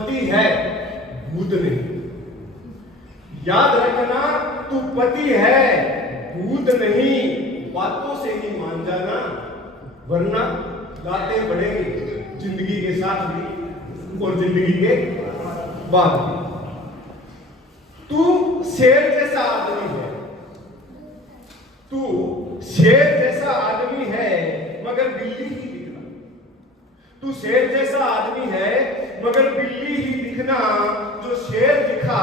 पति है, भूत नहीं। याद रखना, तू पति है, भूत नहीं। बातों से ही मान जाना, वरना गाते बढ़ेंगे जिंदगी के साथ भी और जिंदगी के बाद भी। तू शेर जैसा आदमी है, तू शेर जैसा आदमी है, मगर बिल्ली ही दिखना। तू शेर जैसा आदमी है, मगर बिल्ली ही दिखना। जो शेर दिखा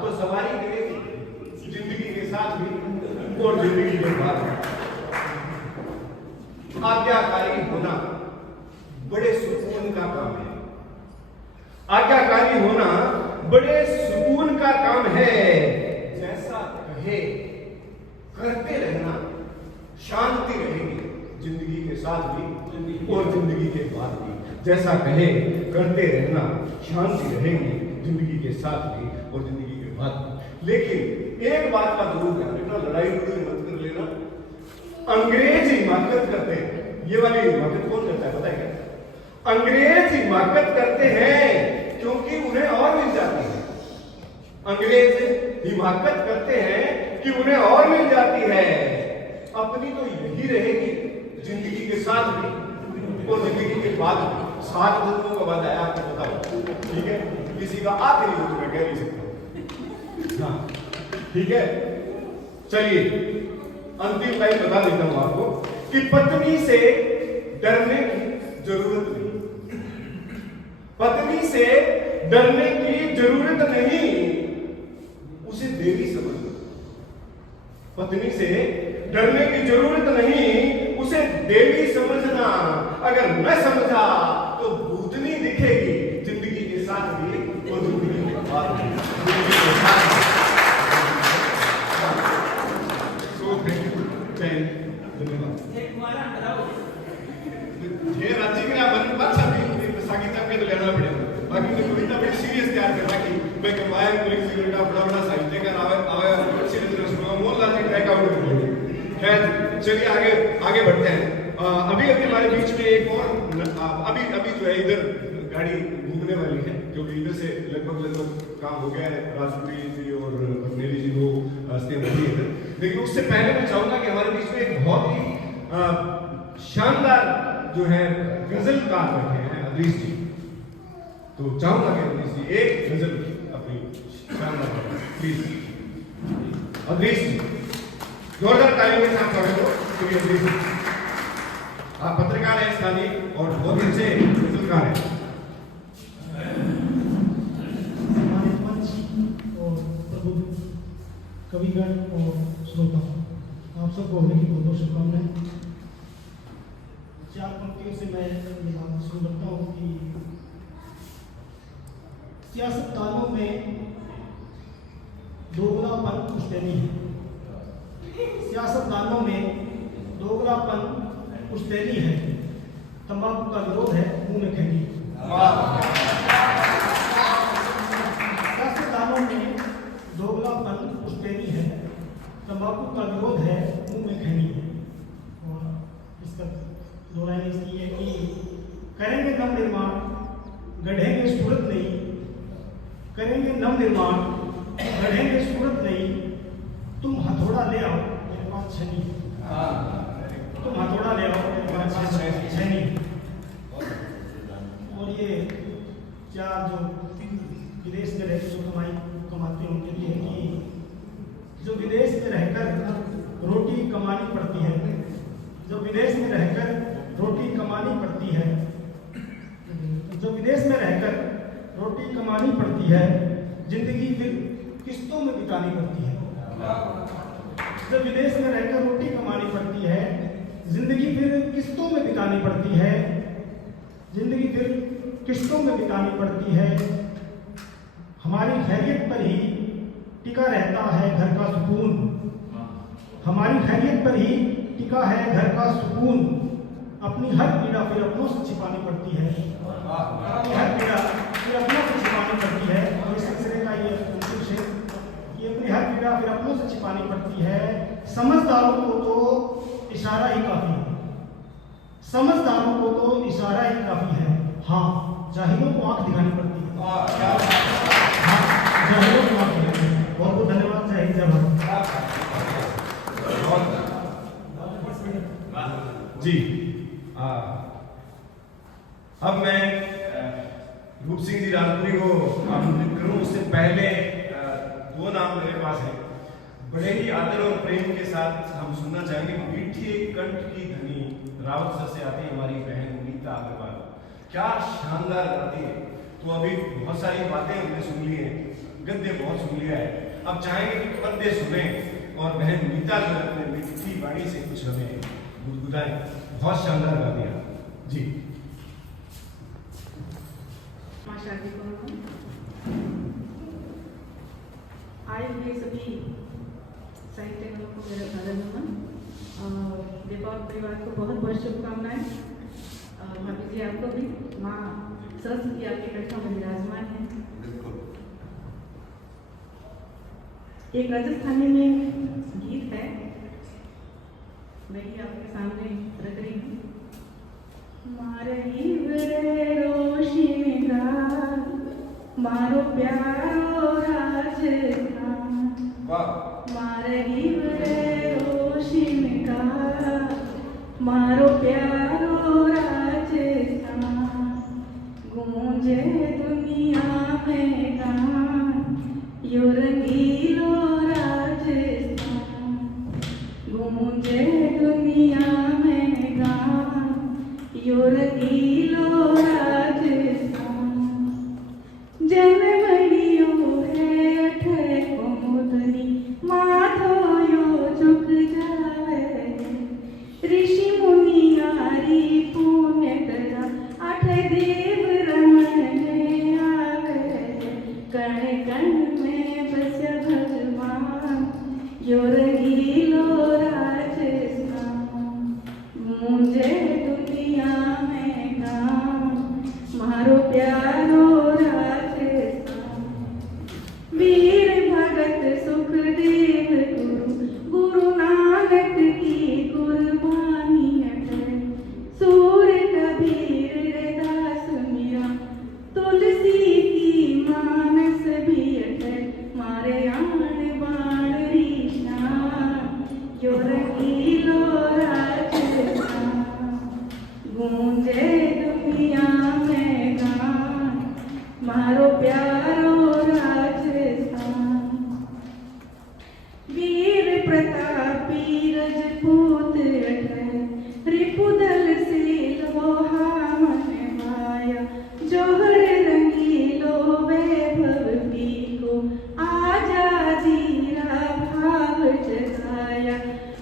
तो सवारी गिरेगी जिंदगी के साथ भी और जिंदगी के बाद भी। आज्ञाकारी होना बड़े सुकून का काम है। आज्ञाकारी होना बड़े सुकून का काम है। जैसा कहे करते रहना, शांति रहेगी जिंदगी के साथ भी और जिंदगी के बाद भी। जैसा कहे करते रहना, शांति रहेगी जिंदगी के साथ भी और जिंदगी के बाद भी। लेकिन एक बात का जरूर ध्यान रखना, लड़ाई मत कर लेना। अंग्रेज हिमाकत करते हैं, ये वाली हिमाकत कौन करता है पता है क्या? अंग्रेज हिमाकत करते हैं क्योंकि उन्हें और मिल जाती है। अंग्रेज हिमाकत करते हैं कि उन्हें और मिल जाती है। अपनी तो यही रहेगी जिंदगी के साथ भी और जिंदगी के बाद भी। 7 जन्मों का बाद आया, आपको पता है, ठीक है? किसी का आखिरी हो तो मैं कह नहीं सकता। हाँ, ठीक है। चलिए अंतिम लाइन बता देता हूं आपको कि पत्नी से डरने की जरूरत नहीं। पत्नी से डरने की जरूरत नहीं, उसे देवी समझना। पत्नी से डरने की जरूरत नहीं, उसे देवी समझना। अगर न समझा तो भूतनी दिखेगी जिंदगी के साथ भी और जिंदगी के बाद भी। ये राज्य के आप बादशाह भी संगीता पे तो लेना पड़ेगा। बाकी मैं कविता बड़ी सीरियस तैयार कर रखी। मैं कमाया पुलिस सिगरेट का बड़ा साहित्यकार आवे सीरियस सुना मोहनलाल जी ट्रैक आउट कर लिए। खैर चलिए आगे बढ़ते हैं। अभी हमारे बीच में एक और अभी जो है इधर गाड़ी घूमने वाली है, क्योंकि इधर से लगभग काम हो गया है। राजपुरी जी और बघेली जी वो रास्ते बढ़ी है। लेकिन उससे पहले मैं चाहूंगा कि हमारे बीच में एक बहुत ही शानदार जो है गजलकार बैठे हैं अदरीश जी। तो चाहूंगा कि अदरीश जी एक गजल अपनी शानदार प्लीज। अदरीश जी जोरदार तालियों के साथ स्वागत हो। क्योंकि अदरीश जी आप पत्रकार हैं स्थानीय और बहुत अच्छे गजलकार हैं। हमारे मंच और प्रबुद्ध कविगण और श्रोता, आप सबको होने की बहुत बहुत शुभकामनाएं। 4 पंक्तियों से मैं ये बात शुरू करता हूँ कि सियासतदानों में दोगलापन पुश्तैनी है। सियासतदानों में दोगलापन पुश्तैनी है। तंबाकू का विरोध है, मुंह में खैनी। सियासतदानों में दोगलापन पुश्तैनी है। तंबाकू का विरोध है, मुंह में खैनी है। और इसका दो लाइन इसकी है कि करेंगे नव निर्माण, गढ़ेंगे सूरत नहीं। करेंगे नव निर्माण, गढ़ेंगे सूरत नहीं। तुम हथौड़ा ले आओ मेरे पास छनी। तुम हथौड़ा ले आओ मेरे पास छनी। और ये 4 जो विदेश में रहकर जो कमाते हैं उनके लिए कि जो विदेश में रहकर रोटी कमानी पड़ती है, जो विदेश में रहकर रोटी कमानी पड़ती है, जो विदेश में रहकर रोटी कमानी पड़ती है, जिंदगी फिर किस्तों में बितानी पड़ती है। जो विदेश में रहकर रोटी कमानी पड़ती है, जिंदगी फिर किस्तों में बितानी पड़ती है। जिंदगी फिर किस्तों में बितानी पड़ती है। हमारी खैरियत पर ही टिका रहता है घर का सुकून। हमारी खैरियत पर ही टिका है घर का सुकून। अपनी हर पीड़ा फिर अपनों से छिपानी पड़ती है। अपनी हर पीड़ा फिर अपनों से छिपानी पड़ती है। और इस सिलसिले का ये अंतिम शेर कि अपनी हर पीड़ा फिर अपनों से छिपानी पड़ती है। समझदारों को तो इशारा ही काफी है। समझदारों को तो इशारा ही काफी है। हाँ, जाहिलों को आंख दिखानी पड़ती है। वाह, क्या हाँ, जरूर माफ करें। बहुत बहुत धन्यवाद। जय हिंद, जय भारत। जी अब मैं रूप सिंह जी राजपुरी को आमंत्रित करूं। उससे पहले दो नाम मेरे पास हैं, बड़े ही आदर और प्रेम के साथ हम सुनना चाहेंगे। मीठे कंठ की धनी रावत सर से आती है हमारी बहन नीता अग्रवाल। क्या शानदार गाती है। तो अभी बहुत सारी बातें हमने सुन ली हैं, गद्य बहुत सुन लिया है। अब चाहेंगे कि पद्य सुने और बहन नीता जो है अपने मीठी वाणी से कुछ हमें गुदगुदाएं। बहुत शानदार गाती है जी। आए हुए सभी साहित्यकारों को मेरा सादर नमन। दीपावली परिवार को बहुत बहुत शुभकामनाएं। भाभी जी आपको भी। माँ सरस्वती आपके कक्षा में विराजमान है। एक राजस्थानी में गीत है, वही आपके सामने रख रही हूँ। मारे रोशिन का मारो प्यारो राजस्थान, मारे रोशिन का मारो प्यारो राजस्थान, गूंजे दुनिया में गान यो रंगीलो राजस्थान, गूंजे दुनिया में गान यो रंगीलो राजस्थान। जन बड़ियो है अठे कुमुदनी माथो यो झुक जावे, ऋषि मुनि आरी पुण्य करा अठे देव रमन में आवे, कण कण में बस्य भगवान यो रंगीलो राजस्थान, मुझे दुनिया में गान मारो प्यारो राजस्थान। वीर भगत सुखदेव गुरु नानक की कुर्बानी अटल, सूर कबीर रैदास मीरा तुलसी की मानस भी अटल, मारे आन बाण ईशान यो रंगीलो राजस्थान, गूंजे दुनिया में गान मारो प्यारो राजस्थान। वीर प्रतापी रजपूत अटल, रिपुदल से लोहा मनवाया, जोहर रंगीलो वैभव पी को आजादी रा भाव जगाया,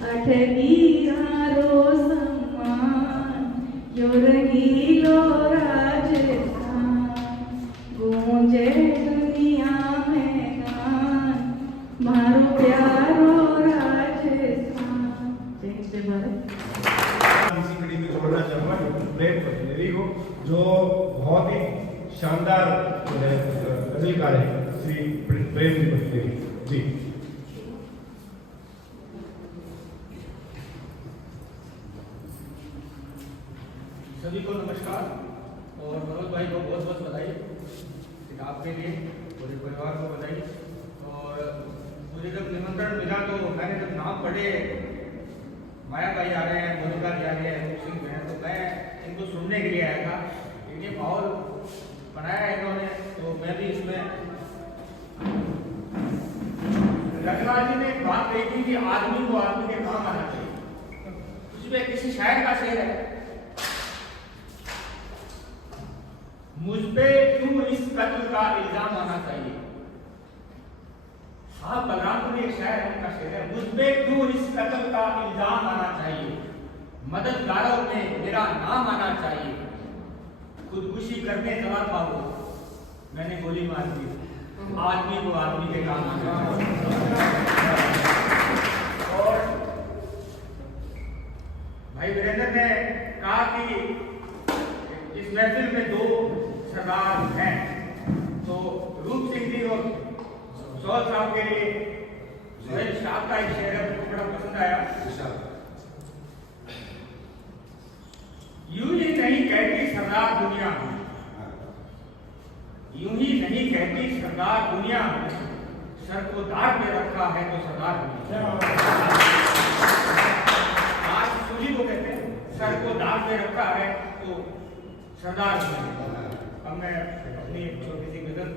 अठ वीरारो सम्मान यो रंगीलो राजस्थान, गूंजे दुनिया में गान मारो प्यारो राजस्थान। जय हिंद, जय भारत। इसी कड़ी में जोड़ना चाहूंगा प्रेम पटेरी को, जो बहुत ही शानदार गजलकार है, श्री प्रेम जी पटेरी जी। सभी को नमस्कार और मनोज भाई को बहुत बहुत बधाई, आपके लिए पूरे परिवार को बधाई। और मुझे जब निमंत्रण मिला तो मैंने जब नाम पढ़े, माया भाई आ रहे हैं, मोनिका जी आ रहे हैं, रूप सिंह हैं, तो मैं इनको सुनने के लिए आया था। इन्हें माहौल बनाया है इन्होंने, तो मैं भी इसमें। रघुनाथ जी ने एक बात कही थी कि आदमी को आदमी के काम आना चाहिए। उसमें किसी शायर का शेर है, मुझ पे क्यों इस कत्ल का इल्जाम आना चाहिए। हाँ, बलरामपुर एक शायर है, उनका शेर है, मुझ पे क्यों इस कत्ल का इल्जाम आना चाहिए, मददगारों में मेरा नाम आना चाहिए, खुदकुशी करने चला था वो, मैंने गोली मार दी, आदमी को आदमी के काम आना चाहिए। और भाई वीरेंद्र ने कहा कि इस महफिल में दो सरदार हैं, तो रूप सिंह जी और सोहल साहब के लिए सोहेल साहब का एक शेर है, मुझको बड़ा पसंद आया। यूं ही नहीं कहती सरदार दुनिया, यूं ही कहती सरदार दुनिया, सर को दार पे रखा है तो सरदार दुनिया। आज सूजी को कहते हैं, सर को दार पे रखा है तो सरदार दुनिया। अब मैं अपनी एक छोटी सी गजल,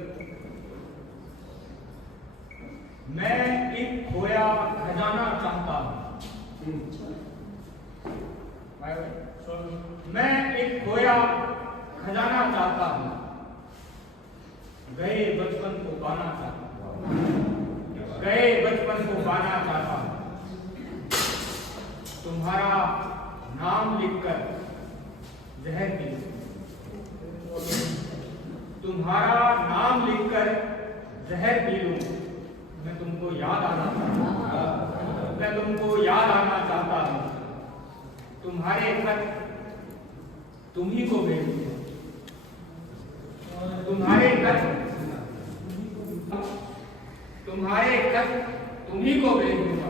मैं एक खोया खजाना चाहता हूँ, मैं एक खोया खजाना चाहता हूँ, गए बचपन को पाना चाहता हूँ, गए बचपन को पाना चाहता हूँ, तुम्हारा नाम लिखकर जहर पी लूं, तुम्हारा नाम लिखकर जहर पी लूं, मैं तुमको याद आना चाहता हूँ, मैं तुमको याद आना चाहता हूँ, तुम्हारे खत तुम ही को भेज दूंगा, तुम्हारे खत तुम्हारे खत तुम ही को भेज दूंगा,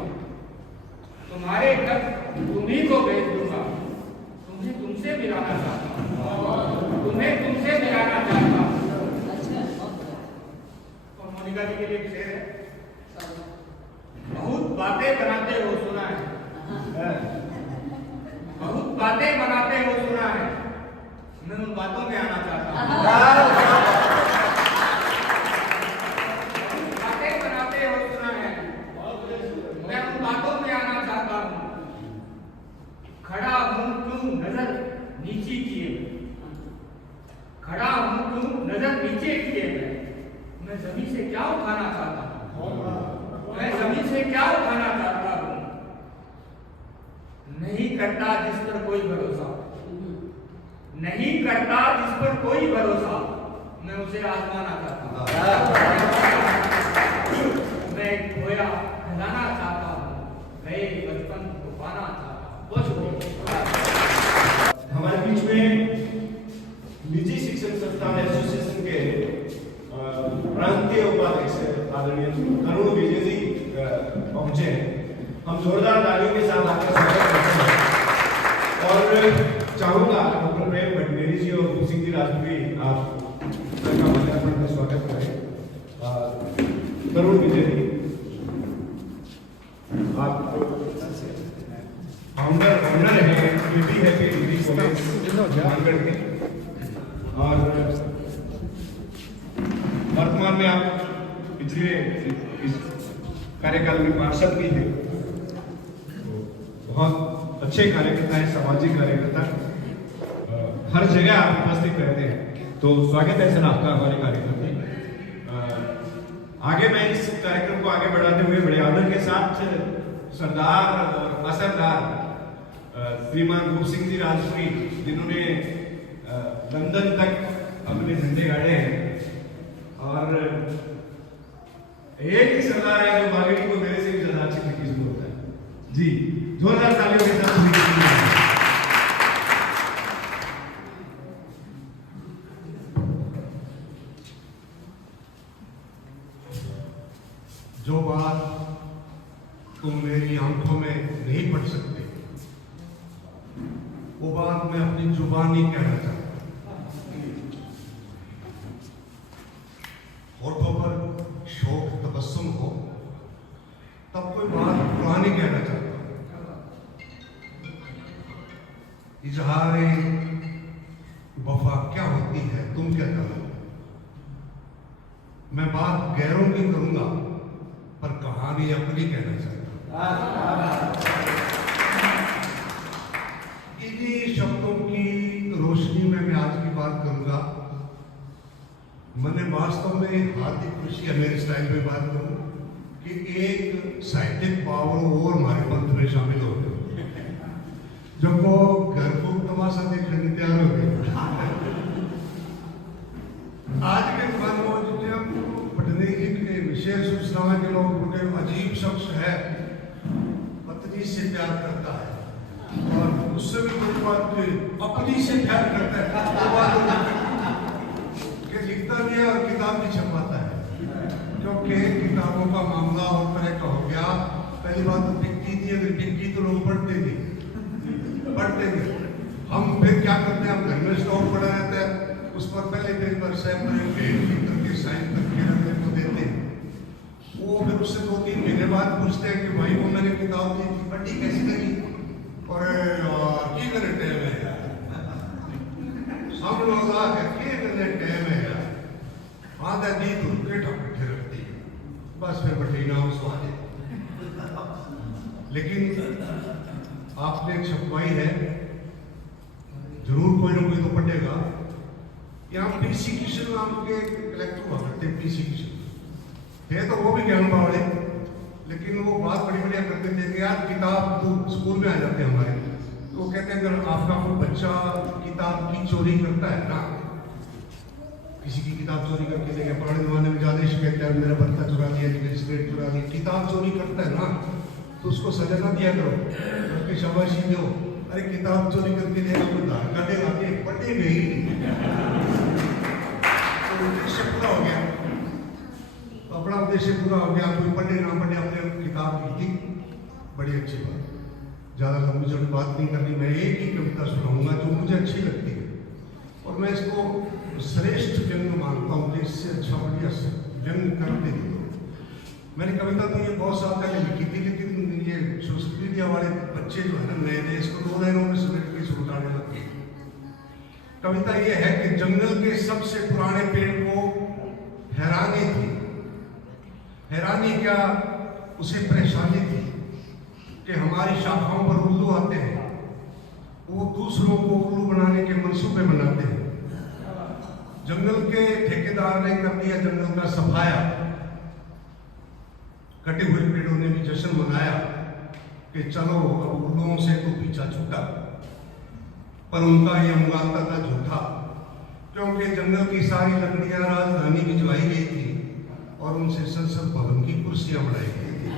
तुम्हारे खत तुम ही को भेज दूंगा, तुम्हें तुमसे मिलाना चाहता हूँ, तुम्हें तुमसे मिलाना चाहता हूँ। और मोनिका जी के लिए एक शेर है, बहुत बातें बनाते हो सुना है, बहुत बातें बनाते हो सुना है, मैं उन बातों में आना चाहता हूँ। बहुत बातें बनाते हो सुना है, मैं उन बातों में आना चाहता हूँ। खड़ा हूँ क्यों नजर नीचे किए, खड़ा हूँ क्यों नजर नीचे किए, मैं जमीन से क्या उठाना चाहता हूँ, मैं जमीन से क्या उठाना चाहता हूँ। नहीं करता जिस पर कोई भरोसा, नहीं करता जिस पर कोई भरोसा, मैं उसे आजमाना चाहता हूँ, मैं एक खोया खजाना चाहता हूँ, गए बचपन को पाना चाहता हूँ। बहुत शुक्रिया। हमारे बीच में निजी शिक्षण संस्थान एसोसिएशन के प्रांतीय उपाध्यक्ष आदरणीय तरुण विजय जी पहुंचे हैं। हम जोरदार तालियों के साथ आपका स्वागत करते हैं और चाहूंगा डॉक्टर प्रेम भटनेरी जी और रूप सिंह जी राजपुरी आप सबका माल्यार्पण में स्वागत करें। तरुण विजय जी, आप फाउंडर ऑनर हैं बेटी हैप्पी डिग्री कॉलेज जानगढ़ के, और वर्तमान में आप पिछले इस कार्यकाल में पार्षद भी हैं। बहुत अच्छे कार्यकर्ता हैं, सामाजिक कार्यकर्ता, हर जगह आप उपस्थित रहते हैं, तो स्वागत है सर आपका हमारे कार्यक्रम में। आगे मैं इस कार्यक्रम को आगे बढ़ाते हुए बड़े आदर के साथ सरदार और असरदार श्रीमान रूप सिंह जी राजपुरी, जिन्होंने लंदन तक अपने झंडे गाड़े हैं, और एक ही सरदार है जो बागड़ी को मेरे से भी ज्यादा अच्छी तरीके से बोलता है जी। जोरदार तालियों के साथ जो बात तुम मेरी आंखों में नहीं पढ़ सकते, वो बात मैं अपनी जुबानी कहना चाहता हूं। होठों पर शोक तबस्सुम हो तब कोई बात पुरानी कहना चाहता हूं। इजहारे वफा क्या होती है तुम क्या जानो, मैं बात गैरों की करूंगा पर कहानी अपनी कहना चाहता हूं। इन्हीं शब्दों की रोशनी में मैं आज की बात करूंगा। मैंने वास्तव में हार्दिक खुशी है, मेरे स्टाइल में बात करूं कि एक साहित्यिक पावर और हमारे पंथ में शामिल हो गए, जो को घर को तमाशा देखने में तैयार हो गए। आज के पटनी जी के विशेष सूचना है कि लोग बड़े अजीब शख्स है, पत्नी से प्यार करता है और उससे भी बड़ी बात अपनी से प्यार करता है, कि लिखता भी है और किताब भी छपवाता है, क्योंकि किताबों का मामला और तरह का हो गया। पहली बात तो बिकती थी, अगर बिकती तो लोग पढ़ते थे। हम फिर क्या करते हैं, हम घर में स्टॉक पड़ा रहता है, उस पर पहले पेज पर सैंपल लिख करके साइन करके रखने को देते हैं। वो फिर उससे 2-3 महीने बाद पूछते हैं कि भाई वो मैंने किताब दी थी, पढ़ी कैसी लगी? और की करे टाइम है यार, सामने लगा के करे टाइम है यार, आधा दी तो केटा बैठे रखती है, बस फिर बैठी ना उस वाले। लेकिन आपने एक छपवाई है, जरूर कोई ना कोई तो पढ़ेगा। यहाँ पीसी किशन नाम के कलेक्टर हुआ करते, पीसी किशन थे तो वो भी ज्ञान वाले, लेकिन वो बात बड़ी बढ़िया करते थे कि यार किताब तो स्कूल में आ जाते हैं हमारे, तो वो कहते हैं अगर आपका कोई बच्चा किताब की चोरी करता है ना, किसी की किताब चोरी करके ले गया, पुराने जमाने में ज्यादा शिकायत है मेरा बच्चा चुरा लिया, सिगरेट चुरा लिया, किताब चोरी करता है ना तो उसको सजा ना दिया करो, बल्कि शाबाशी दो। अरे किताब चोरी करके ले गया, धार काटेगा के पढ़े गई, तो उद्देश्य पूरा हो गया, अपना उद्देश्य पूरा हो गया। कोई पढ़े ना पढ़े, अपने किताब लिखी, बड़ी अच्छी बात। ज़्यादा लंबी चौड़ी बात नहीं करनी, मैं एक ही कविता सुनाऊंगा जो मुझे अच्छी लगती है और मैं इसको श्रेष्ठ व्यंग मानता हूँ कि इससे अच्छा बढ़िया व्यंग करते नहीं। मैंने कविता तो ये बहुत साल पहले लिखी थी, लेकिन ये सोशल मीडिया वाले बच्चे जो है ना नए नए, इसको 2 लाइनों में समेट के सुनाने लगते। कविता ये है कि जंगल के सबसे पुराने पेड़ को हैरानी थी, हैरानी क्या उसे परेशानी थी कि हमारी शाखाओं पर उल्लू आते हैं, वो दूसरों को उल्लू बनाने के मंसूबे बनाते हैं। जंगल के ठेकेदार ने कर दिया जंगल का सफाया, कटे हुए पेड़ों ने भी जश्न मनाया कि चलो अब उल्लुओं से तो पीछा छूटा, पर उनका यह मुगालता था झूठा, क्योंकि जंगल की सारी लकड़ियां राजधानी भिजवाई गई थी और उनसे संसद भवन की कुर्सियां बनाई गई थी।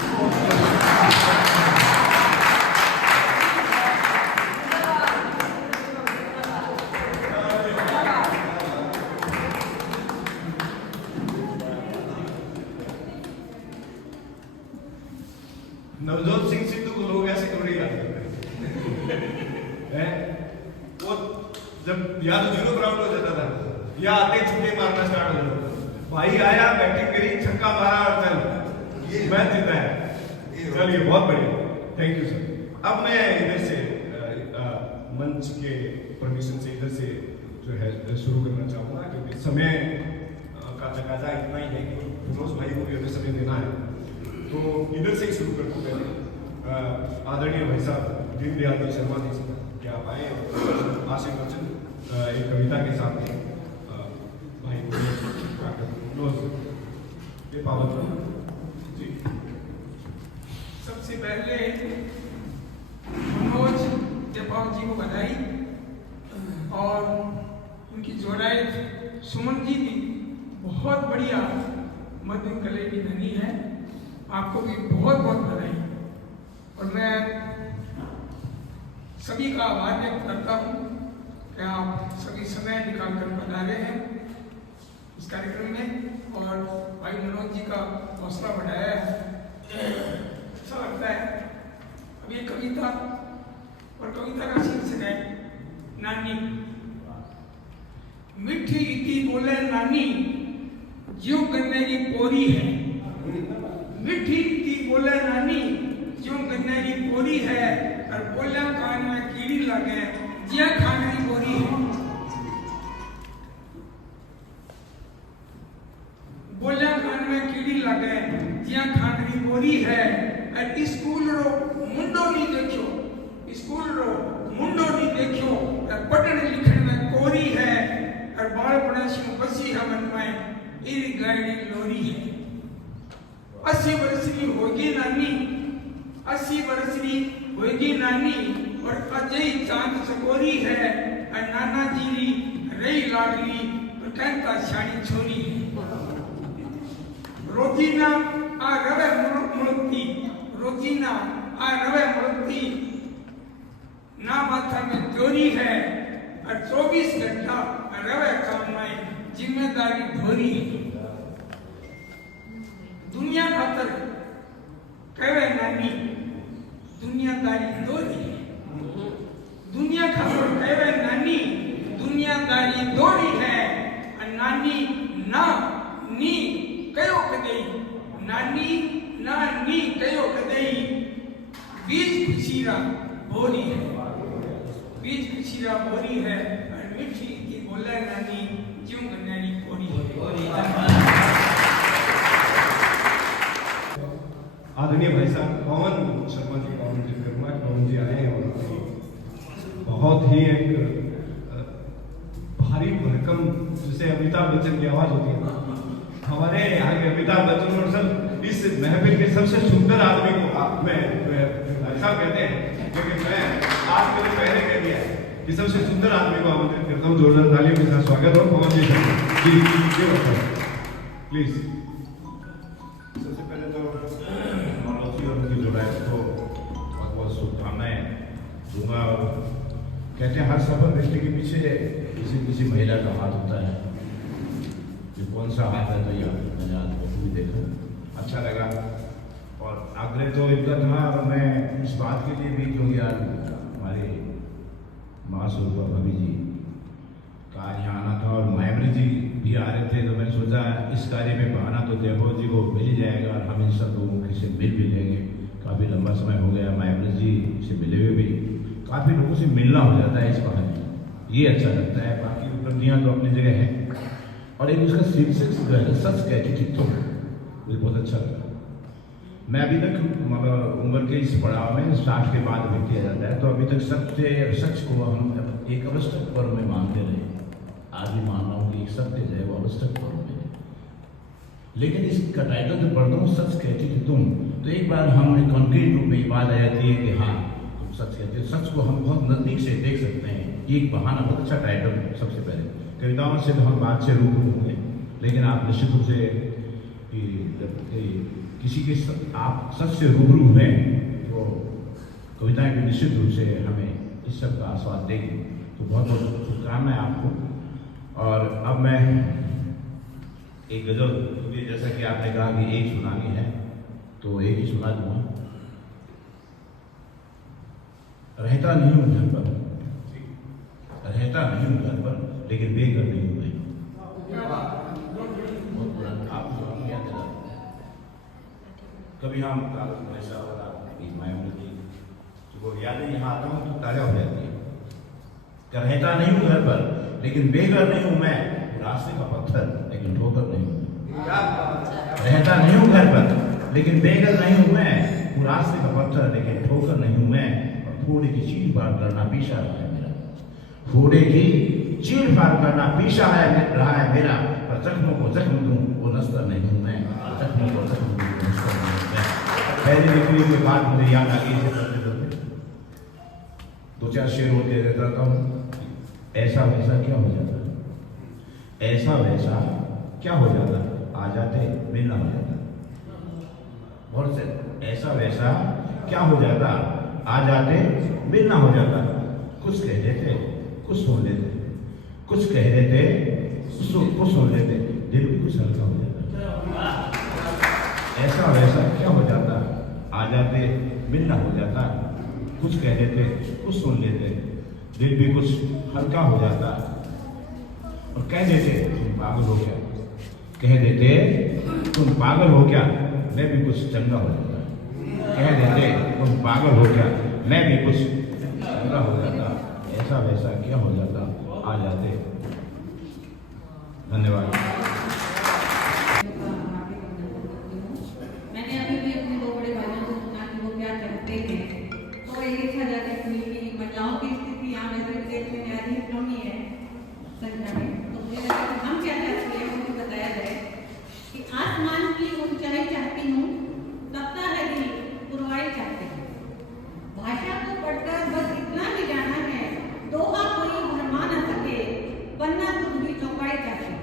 नवजोत सिंह सिद्धू को लोग ऐसे क्यों नहीं याद करते हैं? वो जब या तो 0 पर आउट हो जाता था या आते ही छक्के मारना स्टार्ट हो जाता, भाई आया बैटिंग करी छक्का मारा और चल ये मैच जीता है। चलिए बहुत बढ़िया, थैंक यू सर। अब मैं इधर से मंच के परमिशन से इधर से जो है शुरू करना चाहूँगा, क्योंकि समय का तकाजा इतना ही है कि फिरोज भाई को भी अगर समय देना है तो इधर से ही शुरू करता हूँ। पहले आदरणीय भाई साहब दीनदयाल शर्मा जी से कि आप आए और आशिक वचन एक कविता के साथ भाई ये पावन जी। सबसे पहले मनोज देपाल जी को बधाई, और उनकी जोड़ाई सुमन जी की बहुत बढ़िया मध्यम गले की धनी है, आपको भी बहुत बहुत बधाई। और मैं सभी का आभार व्यक्त करता हूँ कि आप सभी समय निकाल कर पधारे हैं इस कार्यक्रम में और भाई मनोज जी का हौसला बढ़ाया है, अच्छा लगता है। अब ये कविता और कविता का शीर्षक है नानी। मीठी की बोले नानी ज्यों गन्ने की पोरी है, मीठी की बोले नानी ज्यों गन्ने की पोरी है, और बोलिया कान में कीड़ी लगे जिया खाने की बोरी है। बोलिया कान में कीड़ी लगे जिया खाने की बोरी है, और स्कूल रो मुंडो नहीं देखो, स्कूल रो मुंडो नहीं देखो, और पढ़ने लिखने में कोरी है, और बालपण से बसी है मन में इरी गाड़ी लोरी है। 80 वर्ष की होगी नानी, 80 वर्ष की होगी नानी, और अजय चांद सकोरी है, और नाना जी रही लाडली और कहता शाड़ी छोरी है। रोजीना आ रवे मुड़ती, रोजीना आ रवे मुड़ती, ना माथा में चोरी है, और 24 घंटा रवे काम में जिम्मेदारी धोरी है। दुनिया खातर कहे नानी दुनियादारी दौरी है, दुनिया खातर कहे नानी दुनियादारी दौरी है, और नानी ना नानी नानी कयो कदई बीज पिछीरा बोरी है, बीज पिछीरा बोरी है और मीठी की बोले नानी ज्यों कन्यानी बोरी है। आदरणीय भाई साहब पवन शर्मा जी का आमंत्रित करूंगा। पवन जी आए और बहुत ही एक भारी भरकम, जिसे अमिताभ बच्चन की आवाज होती है, हमारे यहाँ के अमिताभ बच्चन और सब इस महफिल के सबसे सुंदर आदमी को मैं ऐसा कहते हैं, लेकिन मैं आपके लिए पहले कह दिया है कि सबसे सुंदर आदमी को आमंत्रित करता हूँ। जोरदार तालियों के साथ स्वागत हो पवन जी शर्मा प्लीज। सबसे पहले तो मनोज जी और उनकी जोड़ाई को बहुत बहुत शुभकामनाएं दूंगा। और कहते हैं हर सफल रिश्ते के पीछे किसी महिला का हाथ होता है, ये कौन सा हाथ है तो यार मैंने आज भी देखा, अच्छा लगा। और आग्रह तो इनका था, और मैं इस बात के लिए भी, क्योंकि आज हमारे माँ सुरभा भाभी जी का यहाँ आना था और मायावती जी भी आ रहे थे, तो मैंने सोचा इस कार्य में बहाना तो देवभूत जी को मिल ही जाएगा और हम इन सब लोगों से मिल भी लेंगे। काफ़ी लंबा समय हो गया मायावती जी से मिले हुए भी, काफ़ी लोगों से मिलना हो जाता है इस बहाने, ये अच्छा लगता है। बाकी उपलब्धियाँ तो अपनी जगह हैं, और एक उसका शीर्षक जो है सच कहती थी तो मुझे बहुत अच्छा लगा। मैं अभी तक मतलब उम्र के इस पड़ाव में 60 के बाद भी किया जाता है, तो अभी तक सत्य और सच को हम एक आवश्यक पर्व में मानते रहे। आज भी मान रहा हूँ कि एक सत्य जो है वो आवश्यक पर्व में है, लेकिन इसका टाइटल जो पढ़ता हूँ सच कहती थी तुम, तो एक बार हम कॉन्क्रीट रूप में ये बात आ जाती है कि हाँ तुम सच कहते हो। सच को हम बहुत नज़दीक से देख सकते हैं, ये एक बहाना, बहुत अच्छा टाइटल है। सबसे पहले कविताओं से तो हम बात से रूबरू होंगे, लेकिन आप निश्चित रूप से किसी के आप सच से रूबरू हुए तो कविताएं भी निश्चित रूप से हमें इस सब का आस्वाद देगी। तो बहुत बहुत शुभकामनाएं आपको। और अब मैं एक गजल, क्योंकि जैसा कि आपने कहा कि एक सुनानी है तो एक ही सुना दूंगा। रहता नहीं हूँ घर पर, रहता नहीं हूँ घर पर, लेकिन बेघर नहीं हूँ मैं। कभी हम ऐसा होगा कि मायावती वो यादें यहाँ आता हूँ तो ताजा हो जाती है। रहता नहीं हूँ घर पर, लेकिन बेघर नहीं हूँ मैं, रास्ते का पत्थर लेकिन ठोकर नहीं हूँ। रहता नहीं हूँ घर पर, लेकिन बेघर नहीं हूँ मैं, रास्ते का पत्थर लेकिन ठोकर नहीं हूँ मैं। और फोड़े की चीड़ फाड़ करना पीछा रहा है मेरा, फोड़े की चीड़ फाड़ करना पीछा रहा है मेरा। पर जख्मों को जख्म दूं वो नस्तर नहीं हूँ मैं, जख्मों को जख्म दूं वो नस्तर नहीं हूँ मैं। पहले निकली के बाद मुझे याद आ गई है, दो चार शेर होते रहता हूँ। ऐसा वैसा क्या हो जाता, ऐसा वैसा क्या हो जाता, आ जाते मिलना हो जाता। बहुत से ऐसा वैसा क्या हो जाता, आ जाते मिलना हो जाता। कुछ कह देते कुछ सुन लेते, कुछ कह देते कुछ सुन लेते, दिल भी कुछ हल्का हो जाता। ऐसा वैसा क्या हो जाता, आ जाते मिलना हो जाता। कुछ कह देते कुछ सुन लेते, दिल भी कुछ हल्का हो जाता। और कह देते तुम पागल हो क्या, कह देते तुम पागल हो क्या, मैं भी कुछ चंगा हो जाता। कह देते तुम पागल हो क्या, मैं भी कुछ चंगा हो जाता। ऐसा वैसा क्या हो जाता, आ जाते। धन्यवाद। मैंने अभी भी अपने दो बड़े भाइयों को सुना कि वो क्या करते हैं, तो ये देखा जाता है कि महिलाओं की स्थिति यहाँ में देश में न्यायाधीश क्यों नहीं है संख्या में। तो मुझे लगा कि हम क्या चाहते हैं मुझे बताया जाए कि आसमान की ऊंचाई चाहती हूँ, तपता है दिल पुरवाई चाहती हूँ। भाषा को पढ़कर बस इतना ही जाना है, दोहा कोई भरमा न सके, बनना खुद भी चौपाई चाहती हूँ।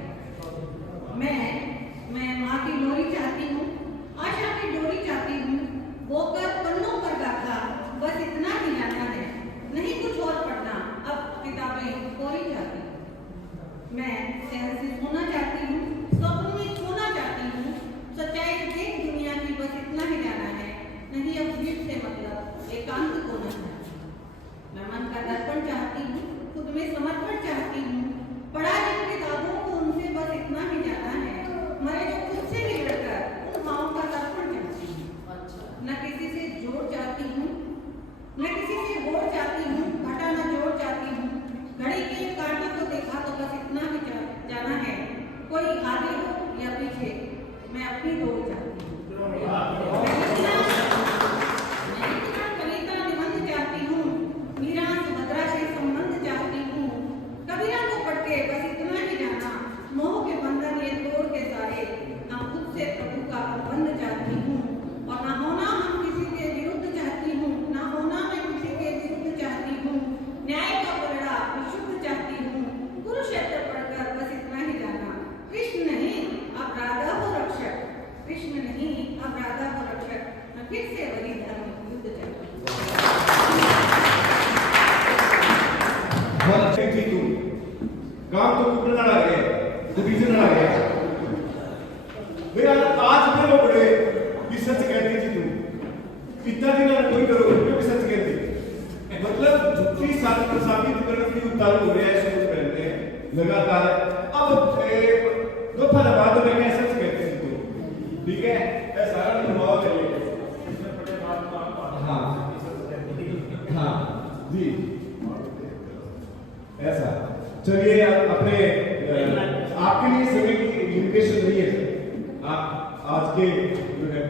सालों पढ़े कि सच कहती जी तू इतना दिन ना कोई करो भी सच कहती मतलब झूठी साबित करने की उतारू हो रहा है सोच पहनते हैं लगातार। अब दो फल बात में क्या सच कहते हैं तू ठीक है ये सारा अनुभव है इसमें बड़े बात हाँ हाँ जी ऐसा। चलिए अपने आपके लिए समय की लिमिटेशन नहीं है आप आज के जो है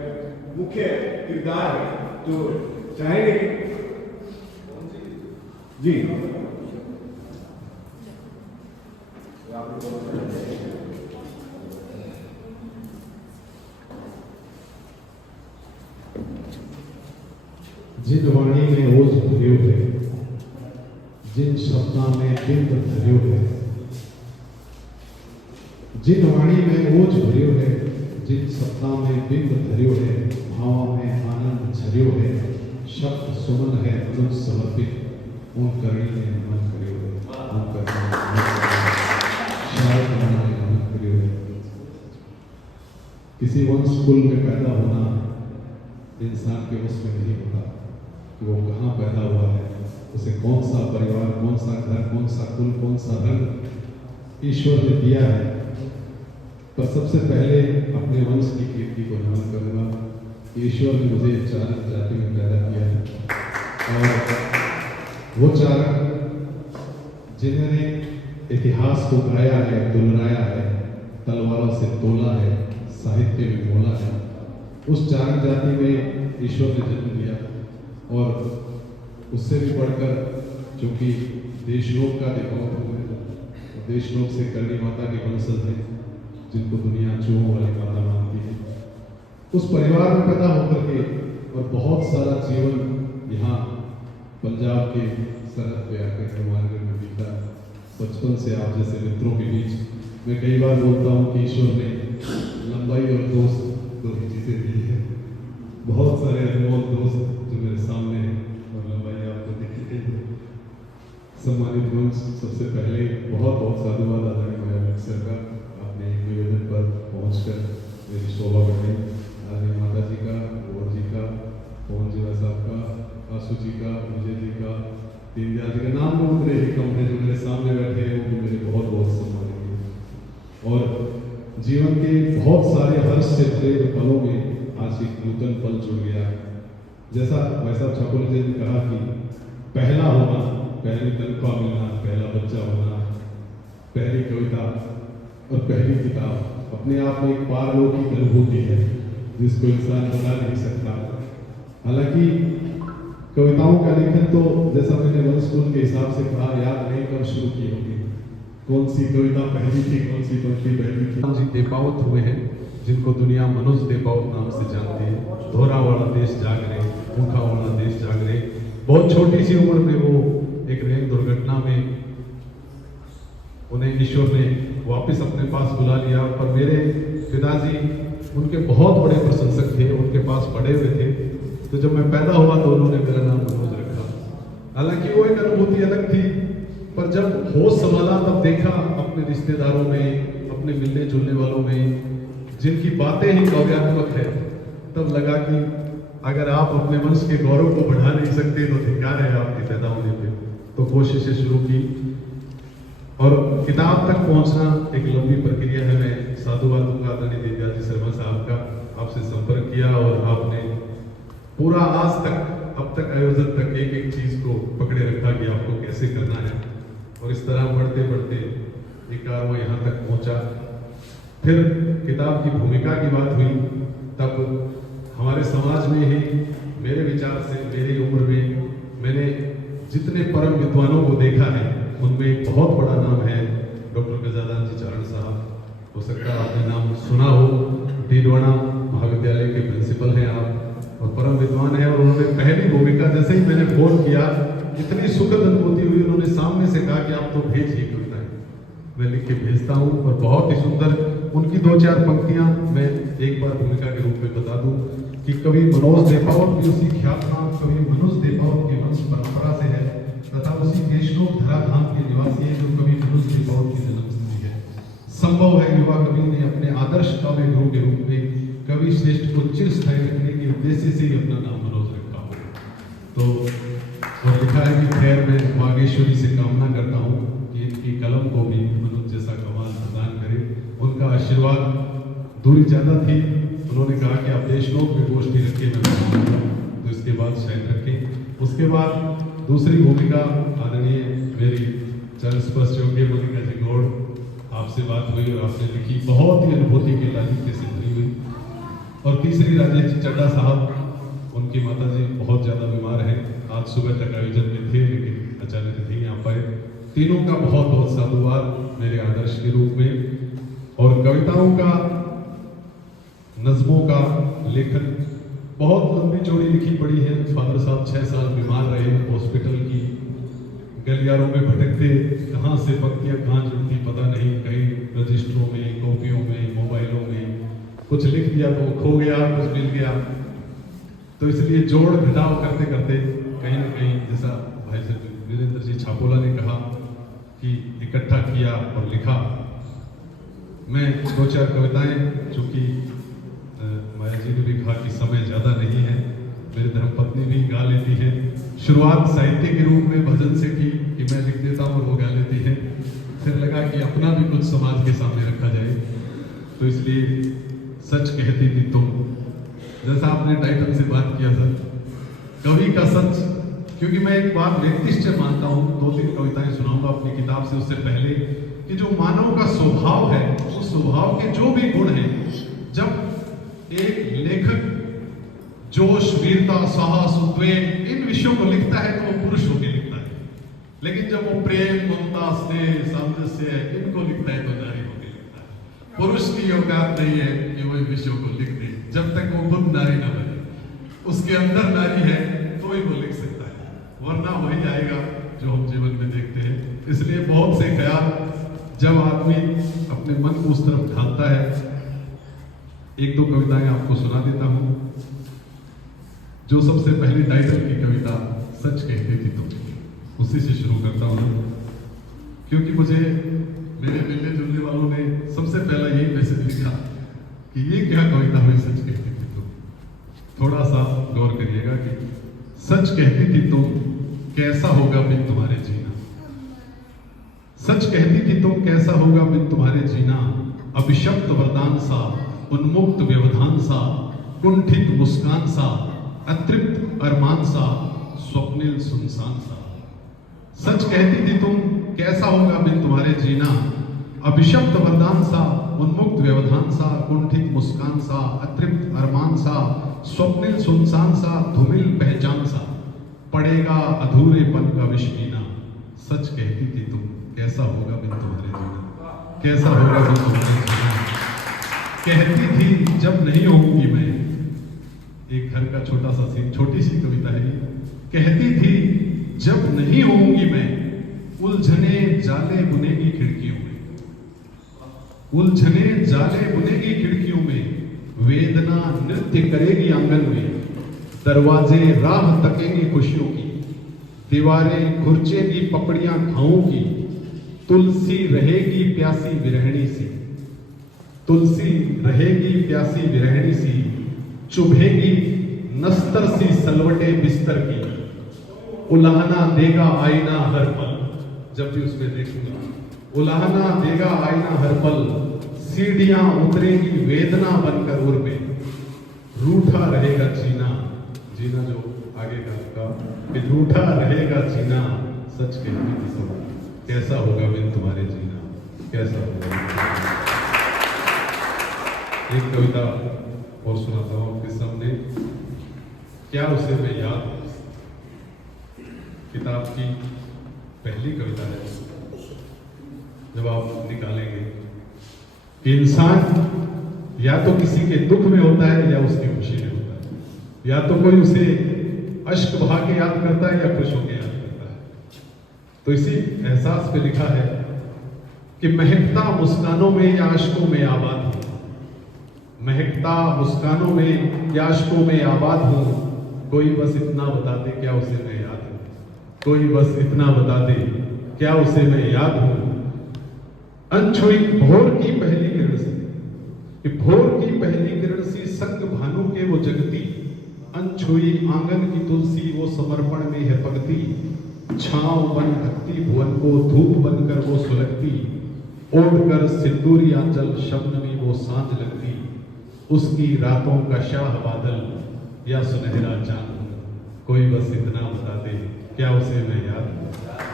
मुख्य किरदार है तो चाहेंगे जी जिन वाणी में ओज भर्यो है जिन शब्दां में बिंब धर्यो है जिन वाणी में ओज भर्यो है जिन शब्दां में बिंब धर्यो है भावा में आनंद झर्यो है शब्द सुमन है तुम समर्पित उन करणी ने नमन कर्यो है उन करणी शायद ने नमन कर्यो है। किसी वंश कुल में पैदा होना इंसान के बस में नहीं होता कि वो कहाँ पैदा हुआ है, उसे कौन सा परिवार, कौन सा घर, कौन सा कुल, कौन सा रंग ईश्वर ने दिया है। पर सबसे पहले अपने वंश की कीर्ति को नमन करूंगा। ईश्वर ने मुझे चारक जाति में पैदा किया है और वो चारक जिन्होंने इतिहास को गाया है, दुलराया है, तलवारों से तोला है, साहित्य में बोला है, उस चारक जाति में ईश्वर ने जन्म दिया। और उससे भी बढ़कर क्योंकि देशलोक का दिपावत हुए, देशलोक से करणी माता के वंशज हैं जिनको दुनिया चूहों वाली माता मानती है, उस परिवार में पैदा होकर के और बहुत सारा जीवन यहाँ पंजाब के सरहद पे आकर हिमालय में बीता। बचपन से आप जैसे मित्रों के बीच मैं कई बार बोलता हूँ कि ईश्वर ने लंबाई और दोस्त दो ही चीजें दी है। बहुत सारे अनमोल दोस्त जो मेरे सामने हैं और लंबाई आपको दिखती है। सम्मानित मंच, सबसे पहले बहुत बहुत साधुवाद आदरणीय अक्षर का आपने निवेदन पर पहुंचकर मेरी शोभा बढ़ाई। आदरणीय माता जी का, गौर जी का, पवन जी साहब का, आशु जी का, विजय जी का, दीनदयाल जी का, नाम में उतरे ही कम है जो मेरे सामने बैठे हैं, वो भी मेरे बहुत बहुत सम्मानित हैं। और जीवन के बहुत सारे हर्ष से भरे पलों में आज एक नूतन पल जुड़ गया है। जैसा भाई साहब छापुल जी ने कहा कि पहला होना, पहली तनख्वाह मिलना, पहला बच्चा होना, पहली कविता और पहली किताब अपने आप में एक पारलौकिक अनुभूति है जिसको इंसान बता नहीं सकता। हालांकि कविताओं का लेखन तो जैसा मैंने वन स्कूल के हिसाब से कहा, याद नहीं कब शुरू की होगी, कौन सी कविता पहली थी, कौन सी पंक्ति पहली थी। जी देपावत हुए हैं जिनको दुनिया मनुष्य देपावत नाम से जानती है। धोरा वाला देश जाग रहे, भूखा वाला देश जाग रहे। बहुत छोटी सी उम्र में वो एक रेल दुर्घटना में उन्हें ईश्वर ने वापस अपने पास बुला लिया। पर मेरे पिताजी उनके बहुत बड़े प्रशंसक थे, उनके पास पढ़े हुए थे। तो जब मैं पैदा हुआ तो उन्होंने मेरा नाम मनोज रखा। हालांकि वो एक अनुभूति अलग थी, पर जब होश संभाला तब देखा अपने रिश्तेदारों में, अपने मिलने जुलने वालों में जिनकी बातें ही काव्यात्मक है, तब लगा कि अगर आप अपने वंश के गौरव को बढ़ा नहीं सकते तो धिक्कार है आपके पैदा होने पे। तो कोशिशें शुरू की और किताब तक पहुंचना एक लंबी प्रक्रिया है। मैं साधुवाद दूंगा आदरणीय दीनदयाल जी शर्मा साहब का, आपसे संपर्क किया और आपने पूरा आज तक अब तक आयोजन तक एक एक चीज को पकड़े रखा कि आपको कैसे करना है। और इस तरह बढ़ते बढ़ते एक कारवां यहाँ तक पहुंचा। फिर किताब की भूमिका की बात हुई, तब हमारे समाज में ही मेरे विचार से मेरी उम्र में मैंने जितने परम विद्वानों को देखा है उनमें एक बहुत बड़ा नाम है डॉक्टर गजानन जी चारण साहब। हो सकता है आपने नाम सुना हो। डीडवाना महाविद्यालय के प्रिंसिपल हैं आप और परम विद्वान हैं। और उन्होंने पहली भूमिका जैसे ही मैंने फोन किया, इतनी सुखद अनुभूति हुई। उन्होंने सामने से कहा कि आप तो भेजिए कविताएं, मैं लिख के भेजता हूँ। और बहुत ही सुंदर उनकी 2-4 पंक्तियां मैं एक बार भूमिका के रूप में बता दूं कि कवि मनोज देपावत भी उसी ख्यातनाम कवि मनोज देपावत के वंश परंपरा से है तथा उसी देशलोक धराधाम के निवासी है जो कवि मनोज देपावत की जन्मस्थली है। संभव है युवा कवि ने अपने आदर्श काव्य गुरु के रूप में कवि कवि श्रेष्ठ को चिरस्थायी रखने के उद्देश्य से ही अपना नाम मनोज रखा हूँ। तो और लिखा है कि खैर मैं वागेश्वरी से कामना करता हूँ कि इनकी कलम को भी मनोज जैसा कमाल प्रदान करे। उनका आशीर्वाद दूरी ज़्यादा थी, उन्होंने कहा कि आप देशलोक में गोष्ठी रखें, मैं बताऊँगा, तो इसके बाद शायद रखें। उसके बाद दूसरी भूमिका आदरणीय मेरी चरण स्पर्श योग्य मोनिका जी गौड़, आपसे बात हुई और आपने लिखी, बहुत ही अनुभूति के लालित्य से भरी हुई। और तीसरी राजेश जी चड्डा साहब, उनकी माता जी बहुत ज़्यादा बीमार हैं, आज सुबह तक आयोजन में थे लेकिन अचानक नहीं आ पाए। तीनों का बहुत बहुत साधुवाद मेरे आदर्श के रूप में। और कविताओं का, नज्मों का लेखन बहुत लंबी चौड़ी लिखी पड़ी है। फादर साहब 6 साल बीमार रहे, हॉस्पिटल की गलियारों में भटकते, कहाँ से पंक्तियाँ कहाँ जुड़ती पता नहीं, कहीं रजिस्टरों में, कॉपियों में, मोबाइलों में कुछ लिख दिया तो खो गया, कुछ मिल गया। तो इसलिए जोड़ घटाव करते करते कहीं ना कहीं, जैसा भाई साहब वीरेंद्र जी छापोला ने कहा कि इकट्ठा किया और लिखा। मैं 2-4 कविताएं, चूँकि माया जी ने भी कहा कि समय ज़्यादा नहीं है, मेरी धर्मपत्नी भी गा लेती है। शुरुआत साहित्य के रूप में भजन से की कि मैं लिख देता हूँ और वो गा लेती है। फिर लगा कि अपना भी कुछ समाज के सामने रखा जाए, तो इसलिए सच कहती थी तुम, जैसा आपने टाइटल से बात किया सर, कवि का सच। क्योंकि मैं एक बात व्यक्तिश्च मानता हूँ, 2-3 कविताएं सुनाऊंगा अपनी किताब से, उससे पहले कि जो मानव का स्वभाव है, उस स्वभाव के जो भी गुण हैं, जब एक लेखक जोश, वीरता, साहस, उद्वेग इन विषयों को लिखता है तो वो पुरुष होकर लिखता है। लेकिन जब वो प्रेम, ममता, स्नेह, सामंजस्य इनको लिखता है तो नारी होकर लिखता है। पुरुष की औकात नहीं है कि वो इन विषयों को लिख दे, जब तक वो खुद नारी न बने, उसके अंदर नारी है तो ही वो लिख सकता है, वरना वही आएगा जो हम जीवन में देखते हैं। इसलिए बहुत से ख्याल जब आदमी अपने मन को उस तरफ ढालता है। 1-2 कविताएं आपको सुना देता हूं। जो सबसे पहली टाइटल की कविता सच कहती थी तुम, उसी से शुरू करता हूं, क्योंकि मुझे मेरे मिलने जुलने वालों ने सबसे पहला यही मैसेज लिखा कि ये क्या कविता हुई, सच कहती थी तुम। थोड़ा सा गौर करिएगा कि सच कहती थी तुम, कैसा होगा बिन तुम्हारे जीना। सच कहती थी तुम, कैसा होगा बिन तुम्हारे जीना। अभिशप्त वरदान सा, उन्मुक्त व्यवधान सा, कुंठित मुस्कान सा, अतृप्त अरमान सा, स्वप्निल सुनसान सा। सच कहती थी तुम, कैसा होगा बिन तुम्हारे जीना। अभिशप्त वरदान सा, उन्मुक्त व्यवधान सा, कुंठित मुस्कान सा, अतृप्त अरमान सा, स्वप्निल सुनसान सा, धूमिल पहचान सा, पड़ेगा अधूरेपन का विश्वीना। सच कहती थी तुम, कैसा होगा बिन तुम्हारे जीना, कैसा होगा बिन तुम्हारे जीना। कहती थी जब नहीं होऊंगी मैं, एक घर का छोटा सा सीन, छोटी सी कविता है। कहती थी जब नहीं होऊंगी मैं, उलझने जाले बुनेगी खिड़कियों में। उलझने जाले बुनेगी खिड़कियों में, वेदना नृत्य करेगी आंगन में। दरवाजे राह तकेंगे खुशियों की, दीवारें खुरचेगी पपड़ियां घावों की। तुलसी रहेगी प्यासी विरहणी सी, तुलसी रहेगी प्यासी विरहणी सी। चुभेगी नस्तर सी सलवटे बिस्तर की, उलाहना देगा आईना हर पल। जब भी उसमें देखूंगा, उलाहना देगा आईना हर पल। सीढ़ियां उतरेगी वेदना बनकर उर में, रूठा रहेगा जीना। जीना जो आगे का कि रूठा रहेगा जीना। सच कहती थी सब, कैसा होगा बिन तुम्हारे जीना, कैसा होगा। एक कविता और सुनाता हूं आपके सामने, क्या उसे मैं याद। किताब की पहली कविता है। जब आप निकालेंगे कि इंसान या तो किसी के दुख में होता है या उसकी खुशी में होता है, या तो कोई उसे अश्क बहा के याद करता है या खुश होकर याद करता है। तो इसी एहसास पे लिखा है कि महकता मुस्कानों में या अश्कों में आबाद हूं। महकता मुस्कानों में या अश्कों में आबाद हूं। कोई बस इतना बता दे क्या उसे मैं याद हूं। कोई बस इतना बता दे क्या उसे मैं याद हूं। अनछुई भोर की पहली किरण से कि भोर की पहली किरण सी संग भानु के वो जगती, अनछुई आंगन की तुलसी वो समर्पण में है पगती, छांव बन ढकती भुवन को धूप बनकर वो सुलगती, ओढ़कर सिंदूरी आंचल शबनमी वो सांझ लगती, उसकी रातों का शाह बादल या सुनहरा चांद, कोई बस इतना बता दे क्या उसे मैं याद,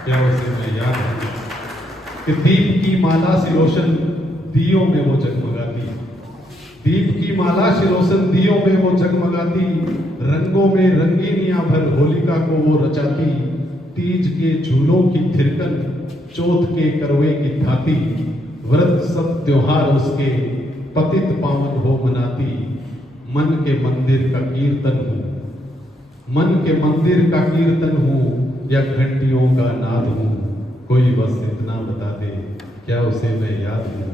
क्या उसे मैं याद हूं कि दीप की माला से रोशन दियों में वो जगमगाती, दीप की माला से रोशन दियों में वो जगमगाती, रंगों में रंगीनियां भर होलिका को वो रचाती, तीज के झूलों की थिरकन चौथ के करवे की थाती, व्रत सब त्योहार उसके पतित पावन हो मनाती, मन के मंदिर का कीर्तन हूँ, मन के मंदिर का कीर्तन हूँ या घंटियों का नाद हूँ, कोई बस इतना बता दे क्या उसे मैं याद हूँ,